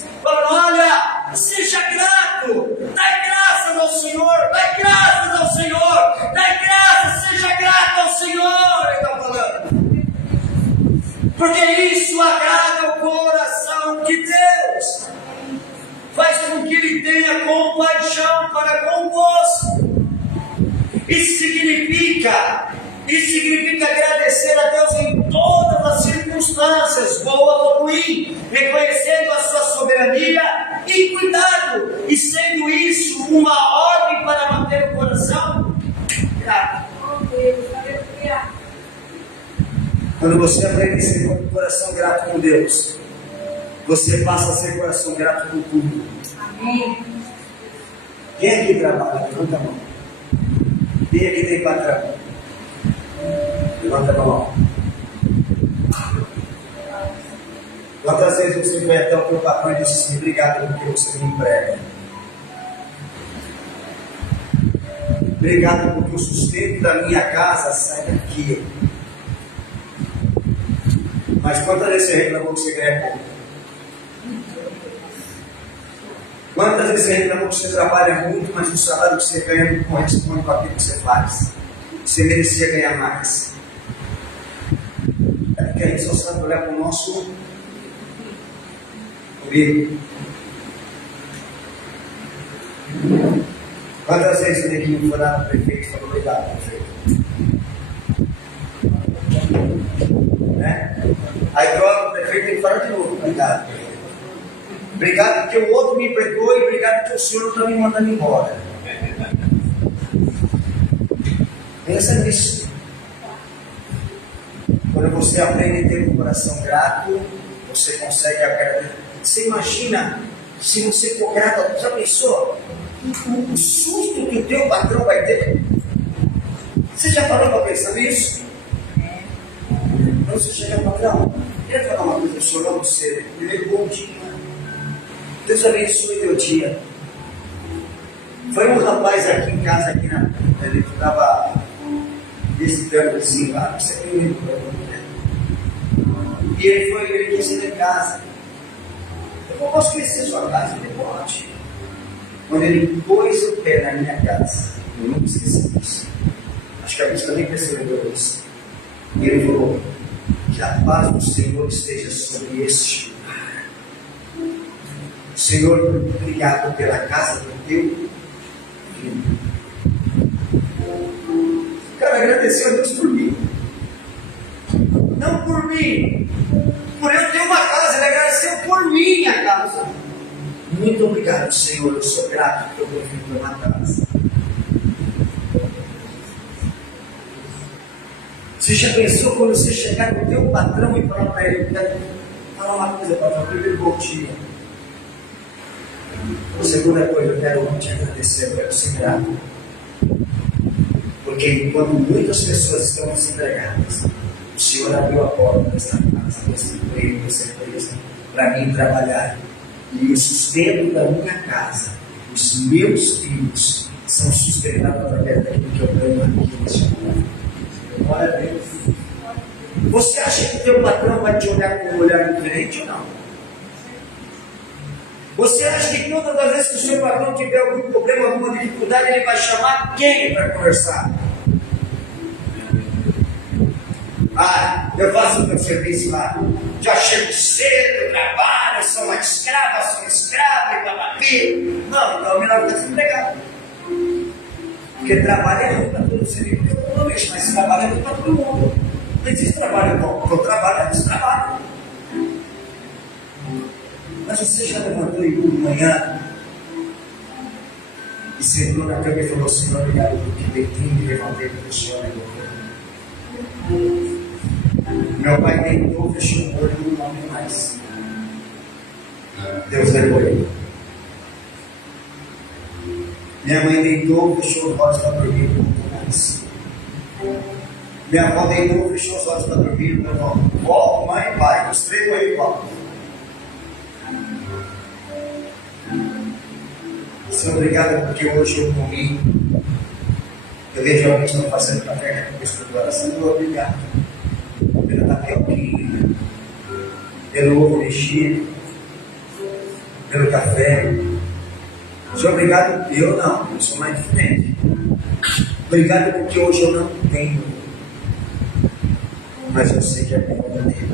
Porque isso agrada o coração de Deus. Faz com que Ele tenha compaixão para convosco. Isso significa agradecer a Deus em todas as circunstâncias, boas ou ruins, reconhecendo a sua soberania e cuidado, e sendo isso uma ordem para manter o coração grato. Quando você aprende a ser com o coração grato com Deus, você passa a ser coração grato com tudo. Amém. Quem aqui trabalha? Levanta a mão. Quem aqui tem patrão? Levanta a mão. Quantas vezes você vai até o teu patrão e diz assim: obrigado porque você me emprega. Obrigado porque o sustento da minha casa sai daqui. Mas quantas vezes você reclamou que você ganha pouco? Quantas vezes você reclamou que você trabalha muito, mas o salário que você ganha não corresponde com aquilo que você faz? Você merecia ganhar mais. É porque a gente só sabe olhar para o nosso umbigo. Quantas vezes o neguinho foi lá no prefeito e falou: obrigado, prefeito? Né? Aí troca o prefeito e fala de novo: obrigado, prefeito. Obrigado porque o outro me perdoou e obrigado porque o senhor não está me mandando embora. Pensa nisso. Quando você aprende a ter um coração grato, você consegue agradecer. Você imagina se você for grato, já pensou? O susto que o teu patrão vai ter? Você já parou para pensar nisso? Então você chega ao patrão, quer falar uma coisa, o senhor não você, ele bom dia. Deus abençoe teu dia. Foi um rapaz aqui em casa, ele estava visitando assim, lá, você tem um problema. E ele quis ir em casa. Eu posso conhecer sua casa? Ele pode. Quando ele pôs o pé na minha casa, eu nunca esqueci disso. Acho que a bispa nem percebeu isso. E ele falou: que a paz do Senhor esteja sobre este lugar. Senhor, obrigado pela casa do teu filho. O cara agradeceu a Deus por mim. Não por mim. Por eu ter uma casa, ele agradeceu por minha casa. Muito obrigado, Senhor. Eu sou grato porque eu tenho uma casa. Você já pensou quando você chegar no teu patrão e falar para ele: eu quero falar uma coisa, patrão, primeiro bom dia. A segunda coisa, eu quero te agradecer, eu quero ser grato. Porque enquanto muitas pessoas estão desempregadas, o Senhor abriu a porta desta casa, desse emprego, dessa empresa, para mim trabalhar. E o sustento da minha casa, os meus filhos, são sustentados através daquilo que eu ganho aqui neste lugar. Glória a Deus. Você acha que o teu patrão vai te olhar com um olhar diferente ou não? Você acha que todas as vezes que o seu patrão tiver algum problema, alguma dificuldade, ele vai chamar quem para conversar? Ah, eu faço o meu serviço lá, já chego cedo, eu trabalho, eu sou uma escrava, e papapi. Não, então é melhor ficar desempregado. Porque trabalho é ruim para todo ser humano. Eu não mexo, mas trabalho é ruim para todo mundo. Não existe trabalho bom, eu trabalho é destrabalho. Mas você já levantou de manhã e sentou na cama e falou: Senhor, obrigado porque deitei e levantei para o Senhor. Meu pai deitou, fechou o olho e não dorme mais. Deus levou ele. Minha mãe deitou, fechou os olhos para dormir e não dorme mais. Minha avó deitou, fechou os olhos para dormir e não dorme mais. Vó, mãe e pai, os três foram igual. Senhor, obrigado porque hoje eu comi. Eu vejo alguém que estão fazendo café com a cabeça do coração. Senhor, obrigado pela tapioquinha, pelo ovo mexido, pelo café. Senhor, obrigado. Eu não, eu sou mais diferente. Obrigado porque hoje eu não tenho, mas eu sei que é bom dele.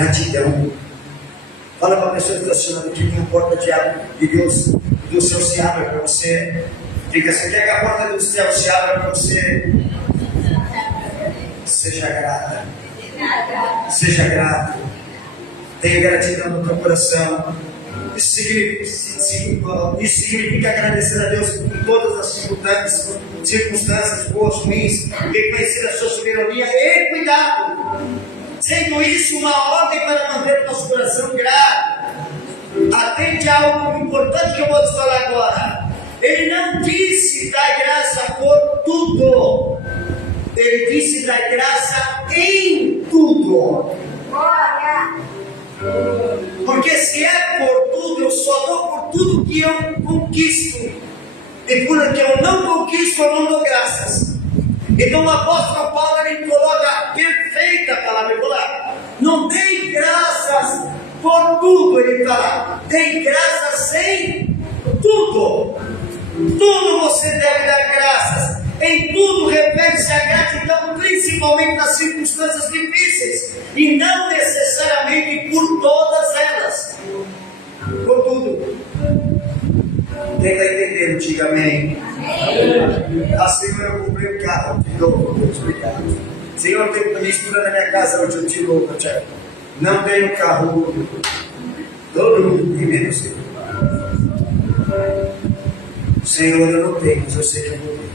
Gratidão. Fala para a pessoa que está assistindo que a porta de Deus do céu se abre para você. Diga, você quer que a porta do céu se abra para você? Seja grata. Seja grato. Tenha gratidão no teu coração. Isso significa agradecer a Deus por todas as circunstâncias boas, ruins, reconhecer a sua soberania e cuidado. Sendo isso uma ordem para manter o nosso coração grato. Atende a algo importante que eu vou te falar agora. Ele não disse dar graça por tudo. Ele disse dar graça em tudo. Porque se é por tudo, eu só dou por tudo que eu conquisto. E por que eu não conquisto, eu não dou graças. Então o apóstolo Paulo ele coloca a perfeita palavra. Ele fala, não dei graças por tudo. Ele fala, dei graças em tudo. Tudo você deve dar graças. Em tudo refere-se a gratidão, principalmente nas circunstâncias difíceis, e não necessariamente por todas elas. Por tudo. Quem está entendendo, diga amém. Assim eu comprei um carro, de novo, vou explicar. Senhor, eu tenho mistura na minha casa, hoje eu te louco, Tiago. Não tenho carro. Todo mundo tem menos eu. Senhor, eu não tenho, mas eu sei que eu vou ter.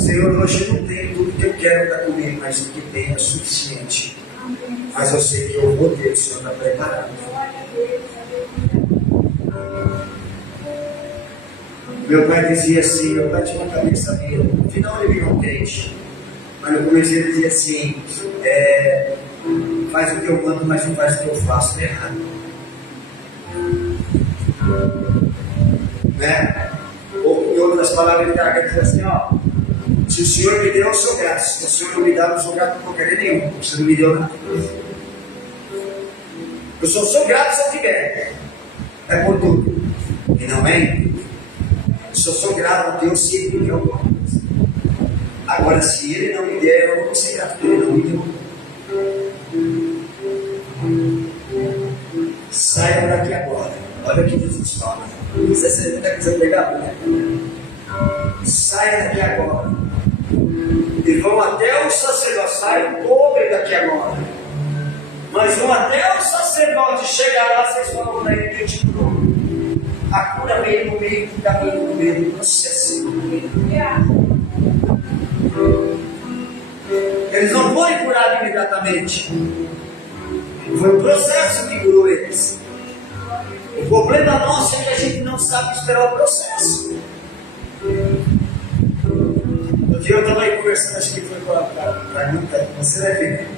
Senhor, hoje eu não tenho tudo que eu quero para comer, mas o que tenho é suficiente. Mas eu sei que eu vou ter, o Senhor está preparado. Meu pai dizia assim, meu pai tinha uma cabeça minha, no final ele virou crente, mas no começo ele dizia assim, faz o que eu mando, mas não faz o que eu faço, é errado. Né? Ou em outras palavras, ele está dizendo assim, ó, se o Senhor me deu, eu sou grato, se o Senhor não me dá, eu não sou grato por qualquer nenhum, você não me deu nada. Eu só sou grato se eu tiver, é por tudo, e não é? Eu só sou grato a Deus se Ele me deu alguma coisa. Agora, se Ele não me der, eu não vou ser grato, porque Ele não me deu. Saiam daqui agora. Olha o que Jesus fala. Você está quiser pegar, né? Saiam daqui agora. E vão até o sacerdote. Saiam pobre daqui agora. Mas vão até o sacerdote. Chegar lá, vocês falam para ele que eu te curou. A cura veio no meio do caminho, no meio do processo. Eles não foram curados imediatamente. Foi o processo que curou eles. O problema nosso é que a gente não sabe esperar o processo. No dia eu estava aí conversando, acho que foi com a Nunca, você vai ver.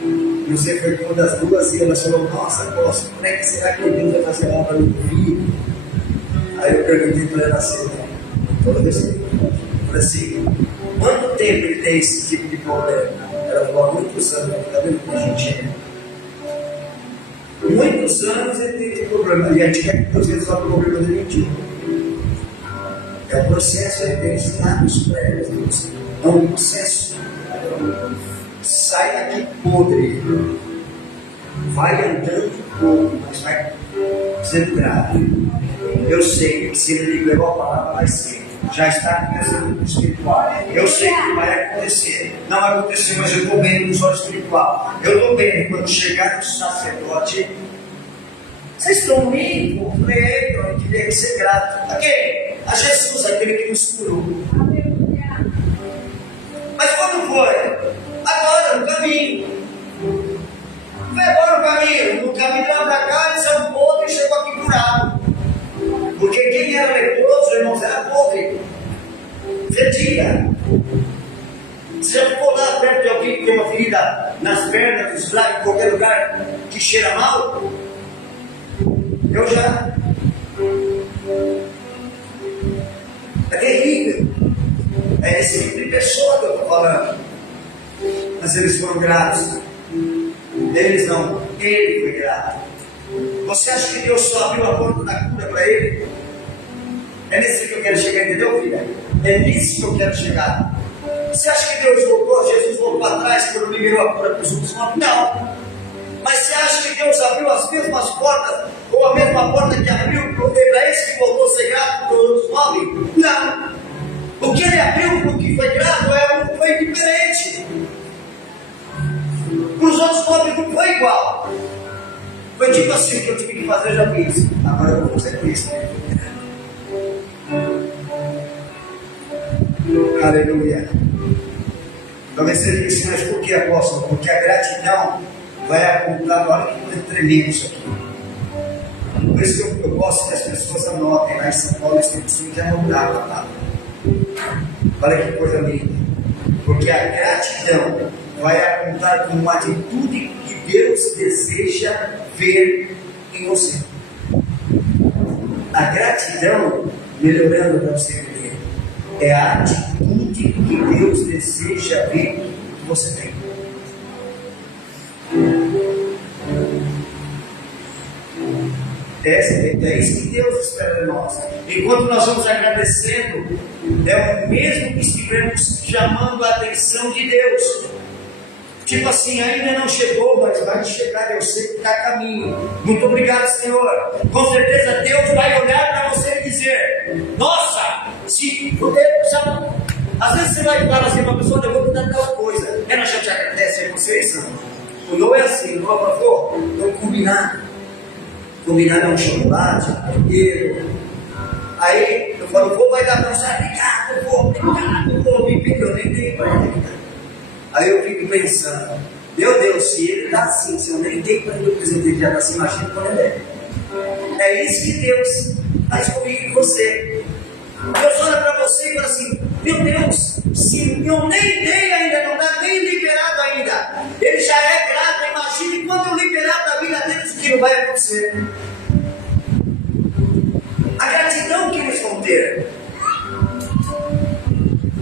Não sei, foi com uma das duas e ela falou, nossa, apóstolo, como é que será que Deus vai fazer a obra no filho? Aí eu perguntei para ela assim, toda vez que eu falei assim, quanto tempo ele tem esse tipo de problema? Ela falou, há muitos anos, está vendo como a gente é? Muitos anos ele tem esse problema, e a gente quer que Deus resolva o problema dele mentir. É um processo, ele tem ensinado isso para elas, é um processo. Sai daqui podre, vai andando pouco, mas vai sendo grave. Eu sei que se ele levou a palavra, vai ser. Já está começando no espiritual. Eu sei que vai acontecer. Não vai acontecer, mas eu estou vendo no olho espiritual. Eu estou vendo quando chegar no sacerdote. Vocês estão comigo? Eu queria ser grato. A quem? A Jesus, aquele que nos curou. Mas quando foi? Agora, no caminho. Foi agora no caminho. No caminho lá para cá, ele saiu podre e chegou aqui curado. Porque quem era leproso, irmãos, era podre. Fedia. Você já ficou lá perto de alguém que tem uma ferida nas pernas, nos lábios, em qualquer lugar que cheira mal? Eu já. É terrível. É esse tipo de pessoa que eu estou falando. Mas eles foram gratos. Eles não. Ele foi grato. Você acha que Deus só abriu a porta da cura para ele? É nesse que eu quero chegar, entendeu, filha? É nisso que eu quero chegar. Você acha que Deus voltou, Jesus voltou atrás quando liberou a cura para os outros? Não. Mas você acha que Deus abriu as mesmas portas, ou a mesma porta que abriu para esse que voltou a ser grato para os 9? Não. O que ele abriu para o que foi grato foi diferente. Para os outros 9 não foi igual. Foi tipo assim: o que eu tive que fazer, eu já fiz. Agora eu vou fazer isso. Aleluia. Talvez você diga assim: mas por que, apóstolo? Porque a gratidão vai apontar. Olha que coisa tremenda isso aqui. Por isso que eu gosto que as pessoas anotem. Lá em São Paulo eles têm costume de anotar a palavra. Olha que coisa linda. Porque a gratidão vai apontar para uma atitude que Deus deseja ver em você. A gratidão, melhorando para você ver, é a atitude que Deus deseja ver que você tem. É isso que Deus espera de nós. Enquanto nós vamos agradecendo, é o mesmo que estivemos chamando a atenção de Deus. Tipo assim: ainda não chegou, mas vai chegar, eu sei que está a caminho. Muito obrigado, Senhor. Com certeza Deus vai olhar para você e dizer: nossa, se puder, sabe? Às vezes você vai falar assim para a pessoa: eu vou te dar tal coisa. Ela já te agradece a vocês? Não? O não é assim, não, por favor, vamos combinar. Combinar é um chocolate, um brinquedo. Aí eu falo: vou, vai dar para você. Obrigado, vou, me pediu, eu nem dei para ele. Aí eu fico pensando: meu Deus, se ele está assim, se eu nem dei para ele o presente, ele já está se imaginando quando ele é. É isso que Deus faz comigo e com você. Deus olha para você e fala assim: meu Deus, se eu nem dei ainda, não está nem liberado ainda, ele já é grato. Imagine quando eu liberar da vida deles, o que não vai acontecer. A gratidão que eles vão ter.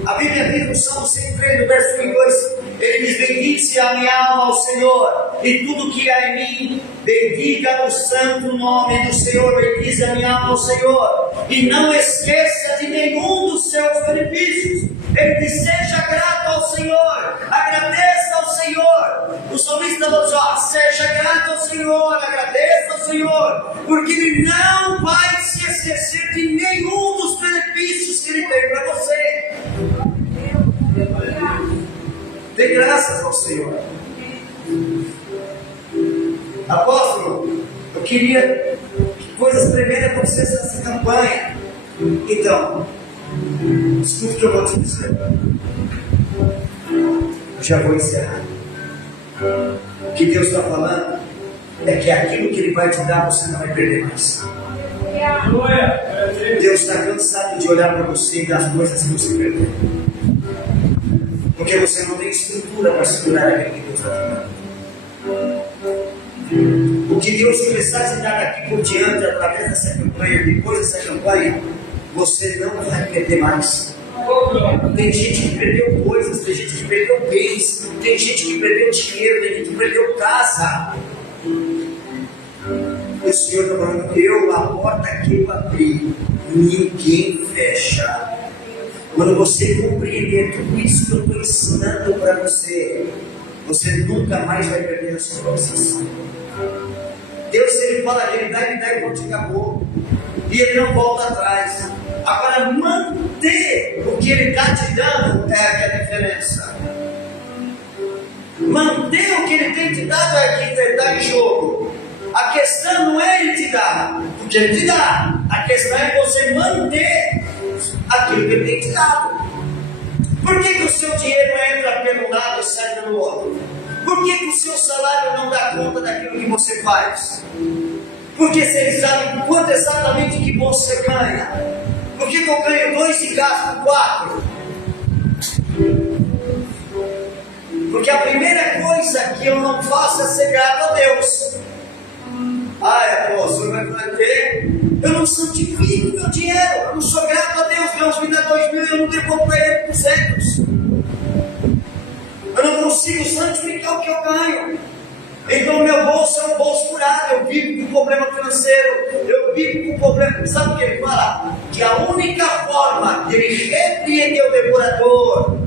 A Bíblia diz no Salmo 103, no verso 1 e 2, ele diz: bendize a minha alma ao Senhor, e tudo que há em mim, bendiga o santo nome do Senhor. Bendize a minha alma ao Senhor, e não esqueça de nenhum dos seus benefícios. Ele diz: seja grato ao Senhor, agradeça ao Senhor. O salmista falou: seja grato ao Senhor, agradeça ao Senhor, porque Ele não vai se esquecer de nenhum dos benefícios que Ele tem para você. Dê graças ao Senhor. Apóstolo, eu queria que coisas tremendas acontecessem nessa campanha. Então, escute o que eu vou te dizer. Eu já vou encerrar. O que Deus está falando é que aquilo que Ele vai te dar, você não vai perder mais. Deus está cansado de olhar para você e das coisas que você perdeu. Porque você não tem estrutura para segurar aquilo que Deus está te dando. O que Deus começar a te dar daqui por diante, através dessa campanha, depois dessa campanha, você não vai perder mais. Tem gente que perdeu coisas, tem gente que perdeu bens, tem gente que perdeu dinheiro, tem gente que perdeu casa. O Senhor está falando: a porta que eu abri, ninguém fecha. Quando você compreender tudo isso que eu estou ensinando para você, você nunca mais vai perder as coisas. Deus, se Ele fala que Ele dá e pronto, acabou. E Ele não volta atrás. Agora, manter o que Ele está te dando é a diferença. Manter o que Ele tem te dado é que está em jogo. A questão não é Ele te dar, porque Ele te dá. A questão é você manter aquilo que Ele tem te dado. Por que o seu dinheiro entra pelo lado e sai pelo outro? Por que o seu salário não dá conta daquilo que você faz? Porque se Ele sabe quanto exatamente que você ganha. Por que eu ganho 2 e gasto 4? Porque a primeira coisa que eu não faço é ser grato a Deus. Apóstolo, vai falar o quê? Eu não santifico meu dinheiro, eu não sou grato a Deus. Deus me dá 2.000 e eu não devolvo para Ele 200. Eu não consigo santificar o que eu ganho. Então meu bolso é um bolso furado. Eu vivo com problema financeiro, eu vivo com problema. Sabe o que ele fala? Que a única forma de ele repreender o devorador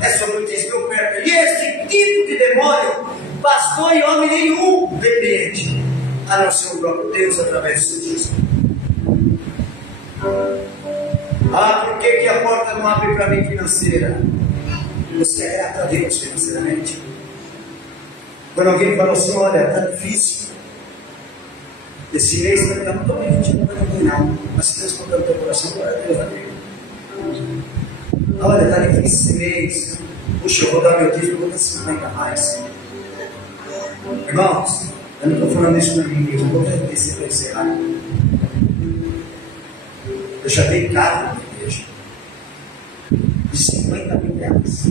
é sobre o desvio perto. E esse tipo de demônio pastor e homem nenhum depende, a não ser o próprio Deus através do seu dízimo. Ah, por que a porta não abre para mim financeira? Você é grato a Deus financeiramente? Quando alguém fala assim, olha, está difícil, esse mês está ficando tão bem, não vai ninguém não, mas se Deus tocar no teu coração, glória a Deus, amém. Olha, está difícil esse mês, puxa, eu vou dar meu dízimo, eu vou dar 50 a mais. Irmãos, eu não estou falando isso para mim, eu vou descer para encerrar. Eu já dei carro na igreja de 50 mil reais.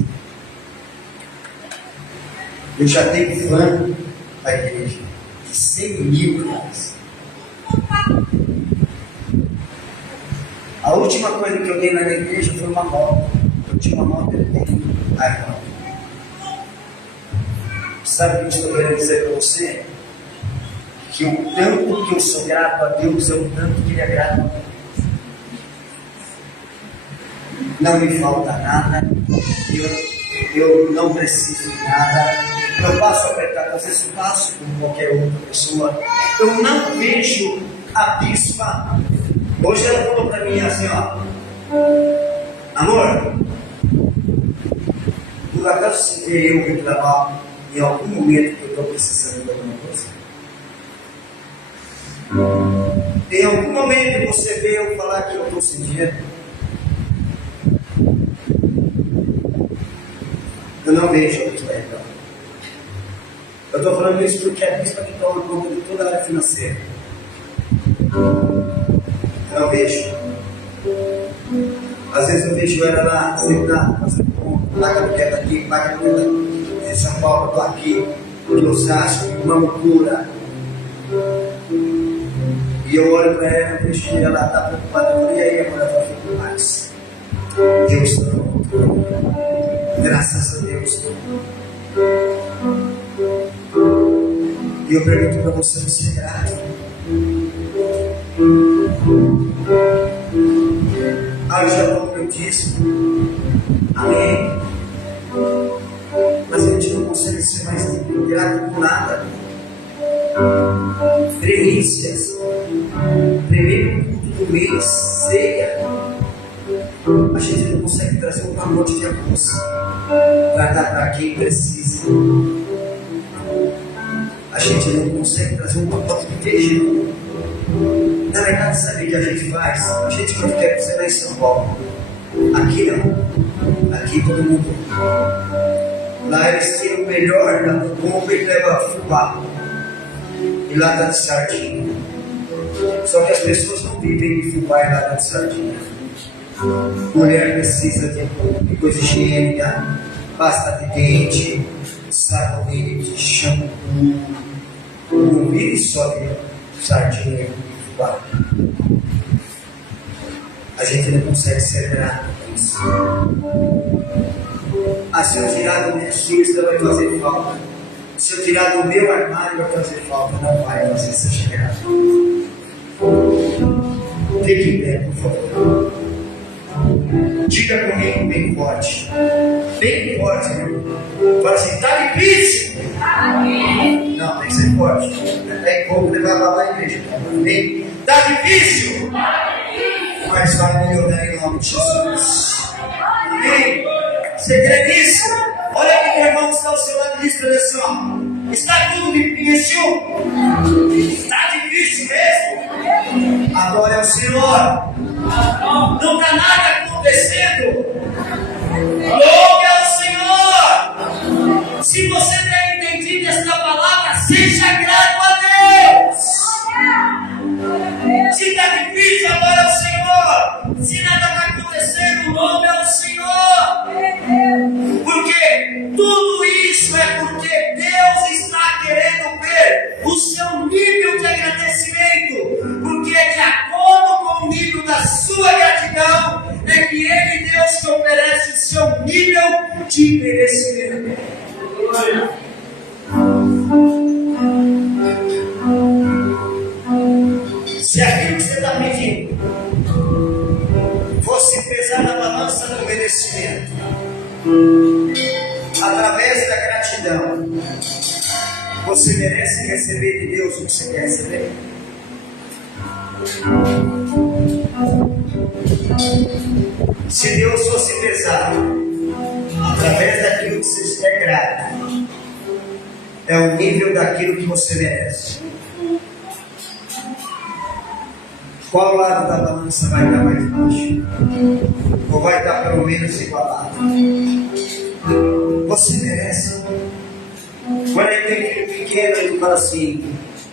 Eu já dei van na igreja de 100 mil reais. A última coisa que eu dei na igreja foi uma moto. Eu tinha uma moto, eu dei a irmã. Sabe o que eu estou querendo dizer para você? Que o tanto que eu sou grato a Deus é o tanto que Ele é grato a mim. Não me falta nada, eu não preciso de nada, eu passo apertado, às vezes passo como qualquer outra pessoa, eu não vejo a bispa. Hoje ela falou para mim assim, ó, amor, por acaso você vê eu reclamar em algum momento que eu estou precisando de alguma coisa? Em algum momento você vê eu falar que eu estou sem dinheiro? Eu não vejo a bispa reclamar. Eu estou falando isso porque é a bispa que toma conta de toda a área financeira. Eu não vejo. Às vezes eu vejo ela lá, sentada, fazendo conta, paga a queda aqui, paga a queda em São Paulo, estou aqui, em Osasco, uma loucura. E eu olho para ela e vejo que ela está preocupada. Eu falei, e aí, agora está ficando mais. Deus está no controle. Graças a Deus. E eu pergunto para você, você é grato? Ah, eu já dou o meu dízimo. Amém. Mas a gente não consegue ser mais grato por nada. Primícias. Primeiro culto do mês, ceia. A gente não consegue trazer um pacote de arroz para dar para quem precisa. A gente não consegue trazer um pacote de feijão. Na verdade, sabe o que a gente faz? A gente quando quer você lá em São Paulo. Aqui não. Aqui todo mundo. Lá eles tiram o melhor da bomba e levam fubá. E lata de sardinha. Só que as pessoas não vivem de fubá e lata de sardinha. Mulher precisa de coisa higiênica, pasta de dente, sabonete, shampoo. Não vive só de sardinha e fubá. A gente não consegue ser grato por isso. Ah, se eu tirar do meu filho, vai fazer falta. Se eu tirar do meu armário, vai fazer falta. Não vai fazer, seja grato. Fique em pé, por favor. Diga comigo bem forte. Bem forte, meu. Fala assim, tá difícil. Amém. Não, tem que ser forte. É como levar lá na igreja. Amém. Tá difícil. Mas vai melhorar em nome de Jesus. Amém. Você crê nisso? Olha que o irmão que está ao seu lado e diz para ele assim, ó. Está tudo difícil? Está difícil mesmo? Agora é o Senhor. Não está nada acontecendo. Louve ao Senhor. Se você tem entendido esta palavra, seja grato a Deus. Se está difícil, agora é o Senhor. Se nada está acontecendo, louve ao Senhor. Porque tudo isso é porque Deus está querendo ver o seu nível de agradecimento. Porque de acordo com o nível da sua gratidão, é que Ele, Deus, te oferece o seu nível de merecimento. Se aquilo que você está pedindo fosse pesar na balança do merecimento, através da gratidão, Você merece receber de Deus o que você quer receber? Se Deus fosse pesar através daquilo que você é grato, é o nível daquilo que você merece. Qual lado da balança vai estar mais baixo? Ou vai estar pelo menos igualado? Você merece. Quando ele tem filho pequeno, ele fala assim: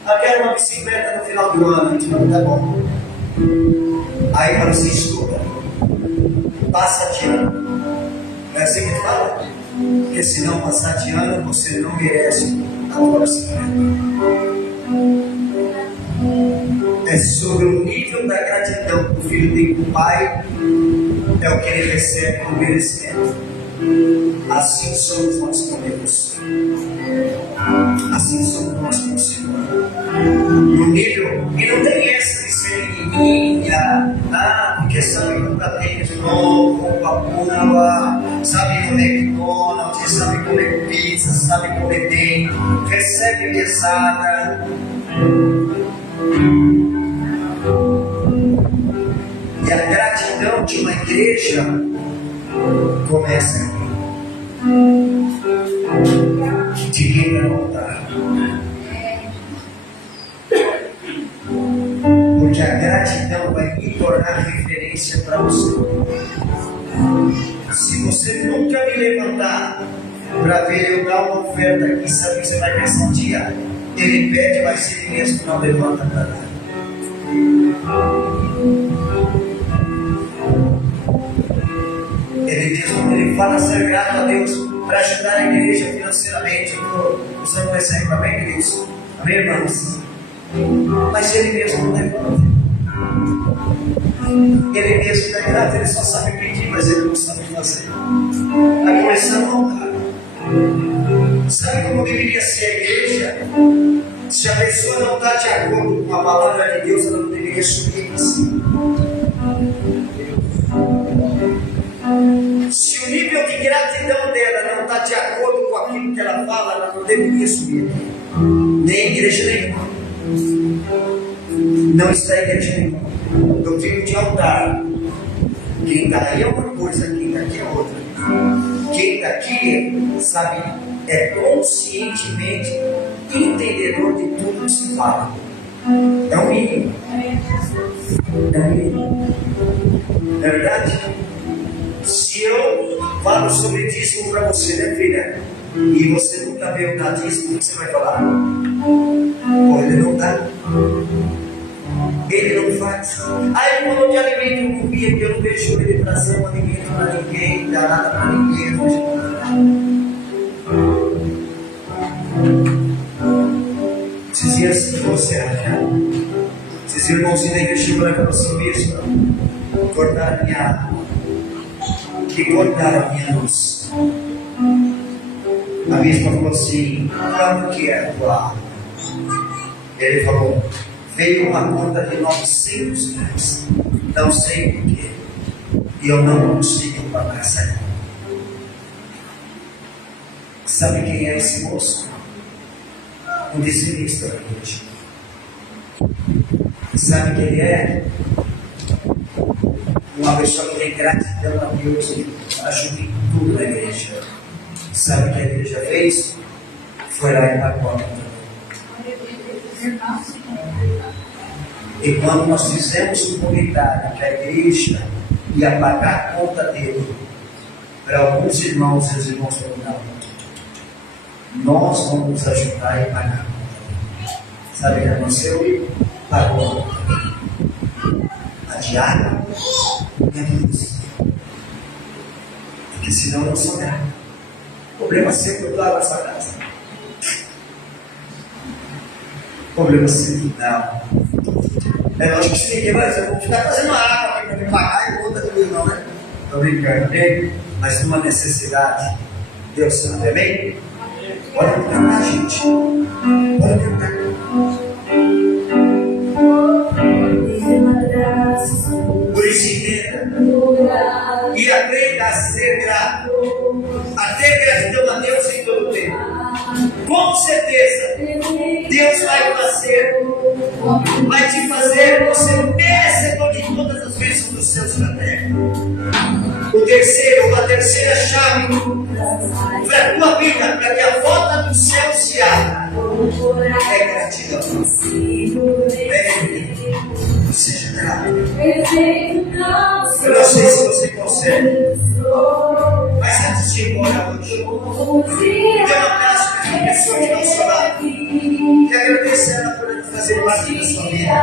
eu quero uma bicicleta no final do ano. A gente fala: tá bom. Aí fala assim: estuda, passa de ano. É assim que fala? Porque se não passar de ano, você não merece a tua bicicleta. É sobre o nível da gratidão que o filho tem com o pai, é o que ele recebe como merecimento. Assim somos nós com Deus. Assim somos nós com o Senhor. No nível, e não tem essa de ser menininha, porque sabe comprar tênis novo, roupa boa, sabe comer McDonald's, sabe comer pizza, sabe comer bem, recebe mesada. E a gratidão de uma igreja começa aqui. De quem vai voltar. Porque a gratidão vai me tornar referência para você. Se você nunca me levantar para ver eu dar uma oferta aqui, sabe que você vai pensar um dia? Ele pede, mas ele mesmo não levanta para dar. Ele mesmo, ele fala ser grato a Deus para ajudar a igreja financeiramente. Você não recebe também, queridos? Amém, irmãos? Mas ele mesmo não levanta. Ele mesmo é grato, ele só sabe pedir, mas ele não sabe fazer. Vai começar a voltar. Sabe como deveria ser a igreja? Se a pessoa não está de acordo com a palavra de Deus, ela não deveria subir em cima. Se o nível de gratidão dela não está de acordo com aquilo que ela fala, ela não deveria subir. Nem igreja nenhuma. Não está em igreja nenhuma. Doutrina de altar. Quem está aí é uma coisa, quem está aqui é outra. Quem está aqui, sabe, é conscientemente entendedor de tudo que se fala. É o mínimo. É o mínimo. Não é verdade? Se eu falo sobre dízimo para você, né, filha? E você nunca veio dar dízimo, o que você vai falar? Pô, ele não dá. Ele não faz. Aí ele falou de alimento, eu comia, que eu não vejo ele trazer um alimento para ninguém, não dá nada para ninguém, não ajuda nada. Esses dias que você acha, esses irmãozinhos da igreja chegou e falou assim: mesmo, cortaram a minha água, que cortaram a minha luz. A bispa falou assim: quanto que é a tua água? Ele falou: veio uma conta de R$900, não sei porquê, e eu não consigo pagar essa conta. Sabe quem é esse moço? Um dizimista da igreja. Sabe quem ele é? Uma pessoa que tem gratidão a Deus e ajuda em tudo na igreja. Sabe o que a igreja fez? Foi lá e pagou a conta. E quando nós fizemos um comentário que a igreja ia pagar a conta dele, para alguns irmãos, e os irmãos falaram: não, nós vamos ajudar e pagar a conta. Sabe o que aconteceu? Pagou a conta. A diária e a luz. Porque senão não sou grato. O problema sempre lá na sua casa. O problema sempre não. É lógico que você tem mas eu vou ficar fazendo água para me pagar e conta tudo, não, né? Estou brincando, bem? Mas numa necessidade, Deus sabe, é bem? Pode cantar, gente. Pode cantar. Por isso entenda e aprenda a ser grato. A ter gratidão a Deus em todo o tempo. com certeza, Deus vai te fazer você merecedor de todas as bênçãos dos céus na terra. A terceira chave para a tua vida, para que a porta do céu se abra, é gratidão. Seja grato. Eu não sei se você consegue, mas antes de ir embora hoje, dê um abraço para a pessoa que não seu lado e agradecer ela por fazer parte da sua vida.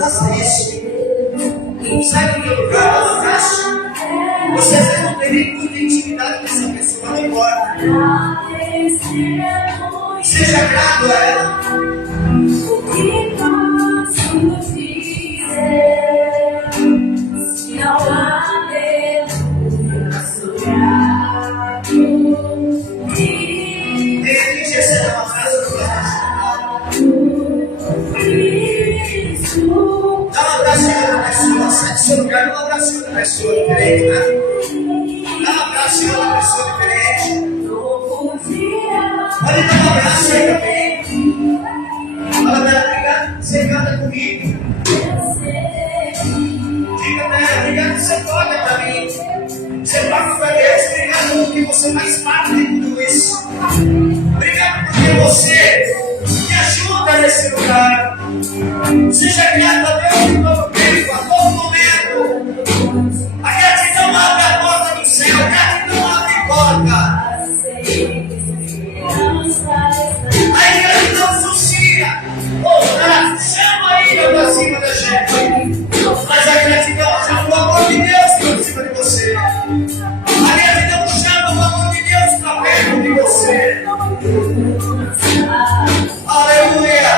Faça isso. Sai do teu lugar, dá um abraço. Você às vezes não tem nem muita intimidade com essa pessoa, não importa. Seja grato a ela. O que posso dizer se não há aleluia, sou grato. De repente, essa é uma frase do dá um abraço na pessoa, sai do seu lugar, dá um abraço na pessoa diferente, né? Dá um abraço na pessoa diferente. Pode dar um abraço aí também. Fala pra ela, você canta comigo. Diga pra ela, obrigado que você toca pra mim. Você toca pra Deus, obrigado porque você faz parte de tudo isso. Obrigado porque você me ajuda nesse lugar. Seja grato a Deus em todo tempo, a todo momento. A gratidão abre a porta do céu, a gratidão abre a porta. A gratidão associa. Chama aí pra cima da gente. Mas a gratidão chama o amor de Deus pra cima de você. A gratidão chama o amor de Deus pra perto de você. Aleluia.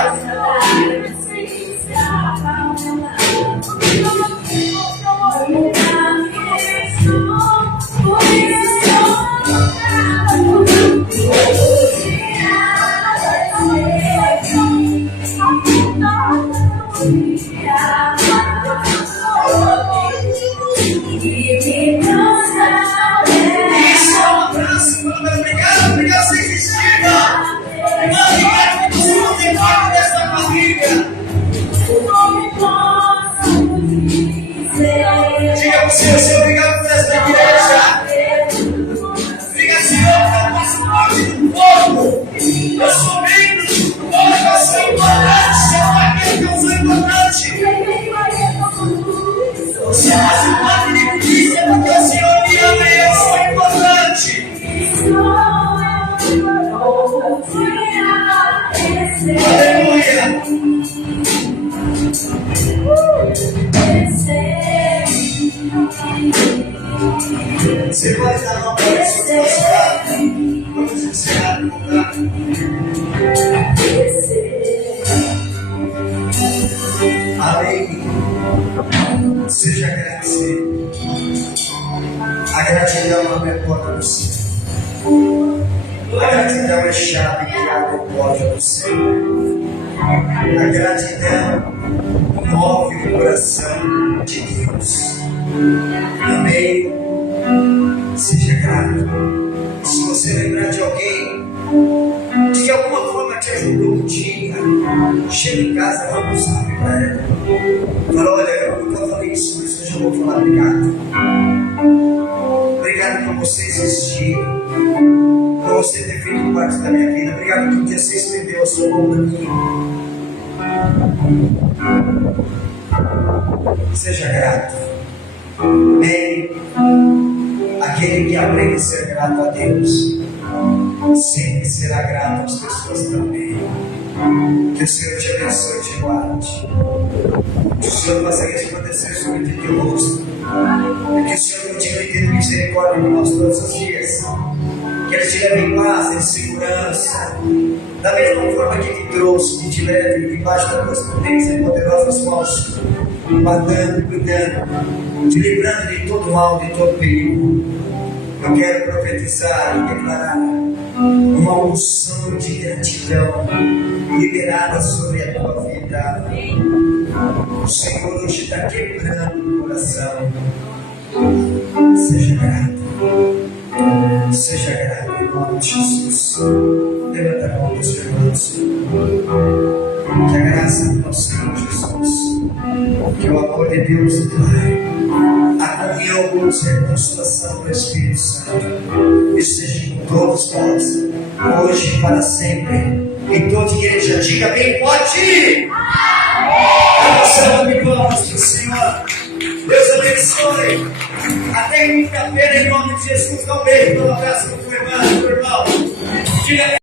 Senhor, obrigado por esta igreja. Obrigado, Senhor, por fazer parte do povo. Eu sou membro do povo, eu sou importante. Senhor, aquele que eu sou importante. Você faz parte de polícia porque o Senhor me ama e eu sou importante. Aleluia. Você pode dar uma palavra para você. Vamos encerrar no lugar. Amém. Seja agradecido. A gratidão abre a porta do céu. A gratidão é chave que abre a porta do céu. A gratidão move o coração de Deus. Amém. Seja grato. Se você lembrar de alguém que de alguma forma te ajudou um dia, chega em casa, vamos sabe para ela. Fala, olha, eu nunca falei isso, mas hoje eu vou falar obrigado. Obrigado por você existir, por você ter feito parte da minha vida. Obrigado porque você estendeu a sua mão para mim. Seja grato. Amém. Aquele que aprende a ser grato a Deus sempre será grato às pessoas também. Que o Senhor te abençoe e te guarde. Que o Senhor faça resplandecer sobre ti teu rosto. E que o Senhor continue tendo misericórdia de nós todos os dias. Que Ele te leve em paz, em segurança. Da mesma forma que te trouxe, que te leve debaixo da tua potência e poderosas mãos, guardando, cuidando, te livrando de todo mal, de todo perigo. Eu quero profetizar e declarar uma unção de gratidão liberada sobre a tua vida. O Senhor hoje está quebrando o coração. Seja grato. Seja grato em nome de Jesus. Levanta a mão dos irmãos. Que a graça do nosso Senhor Jesus, que o amor de Deus o Pai, a comunhão com e a consolação do Espírito Santo esteja com todos nós, hoje e para sempre. Em toda a igreja, diga bem, pode ir! Salve palmas para o Senhor. Deus abençoe. Até quinta-feira, em nome de Jesus. Dá um beijo, um abraço para o irmão. Diga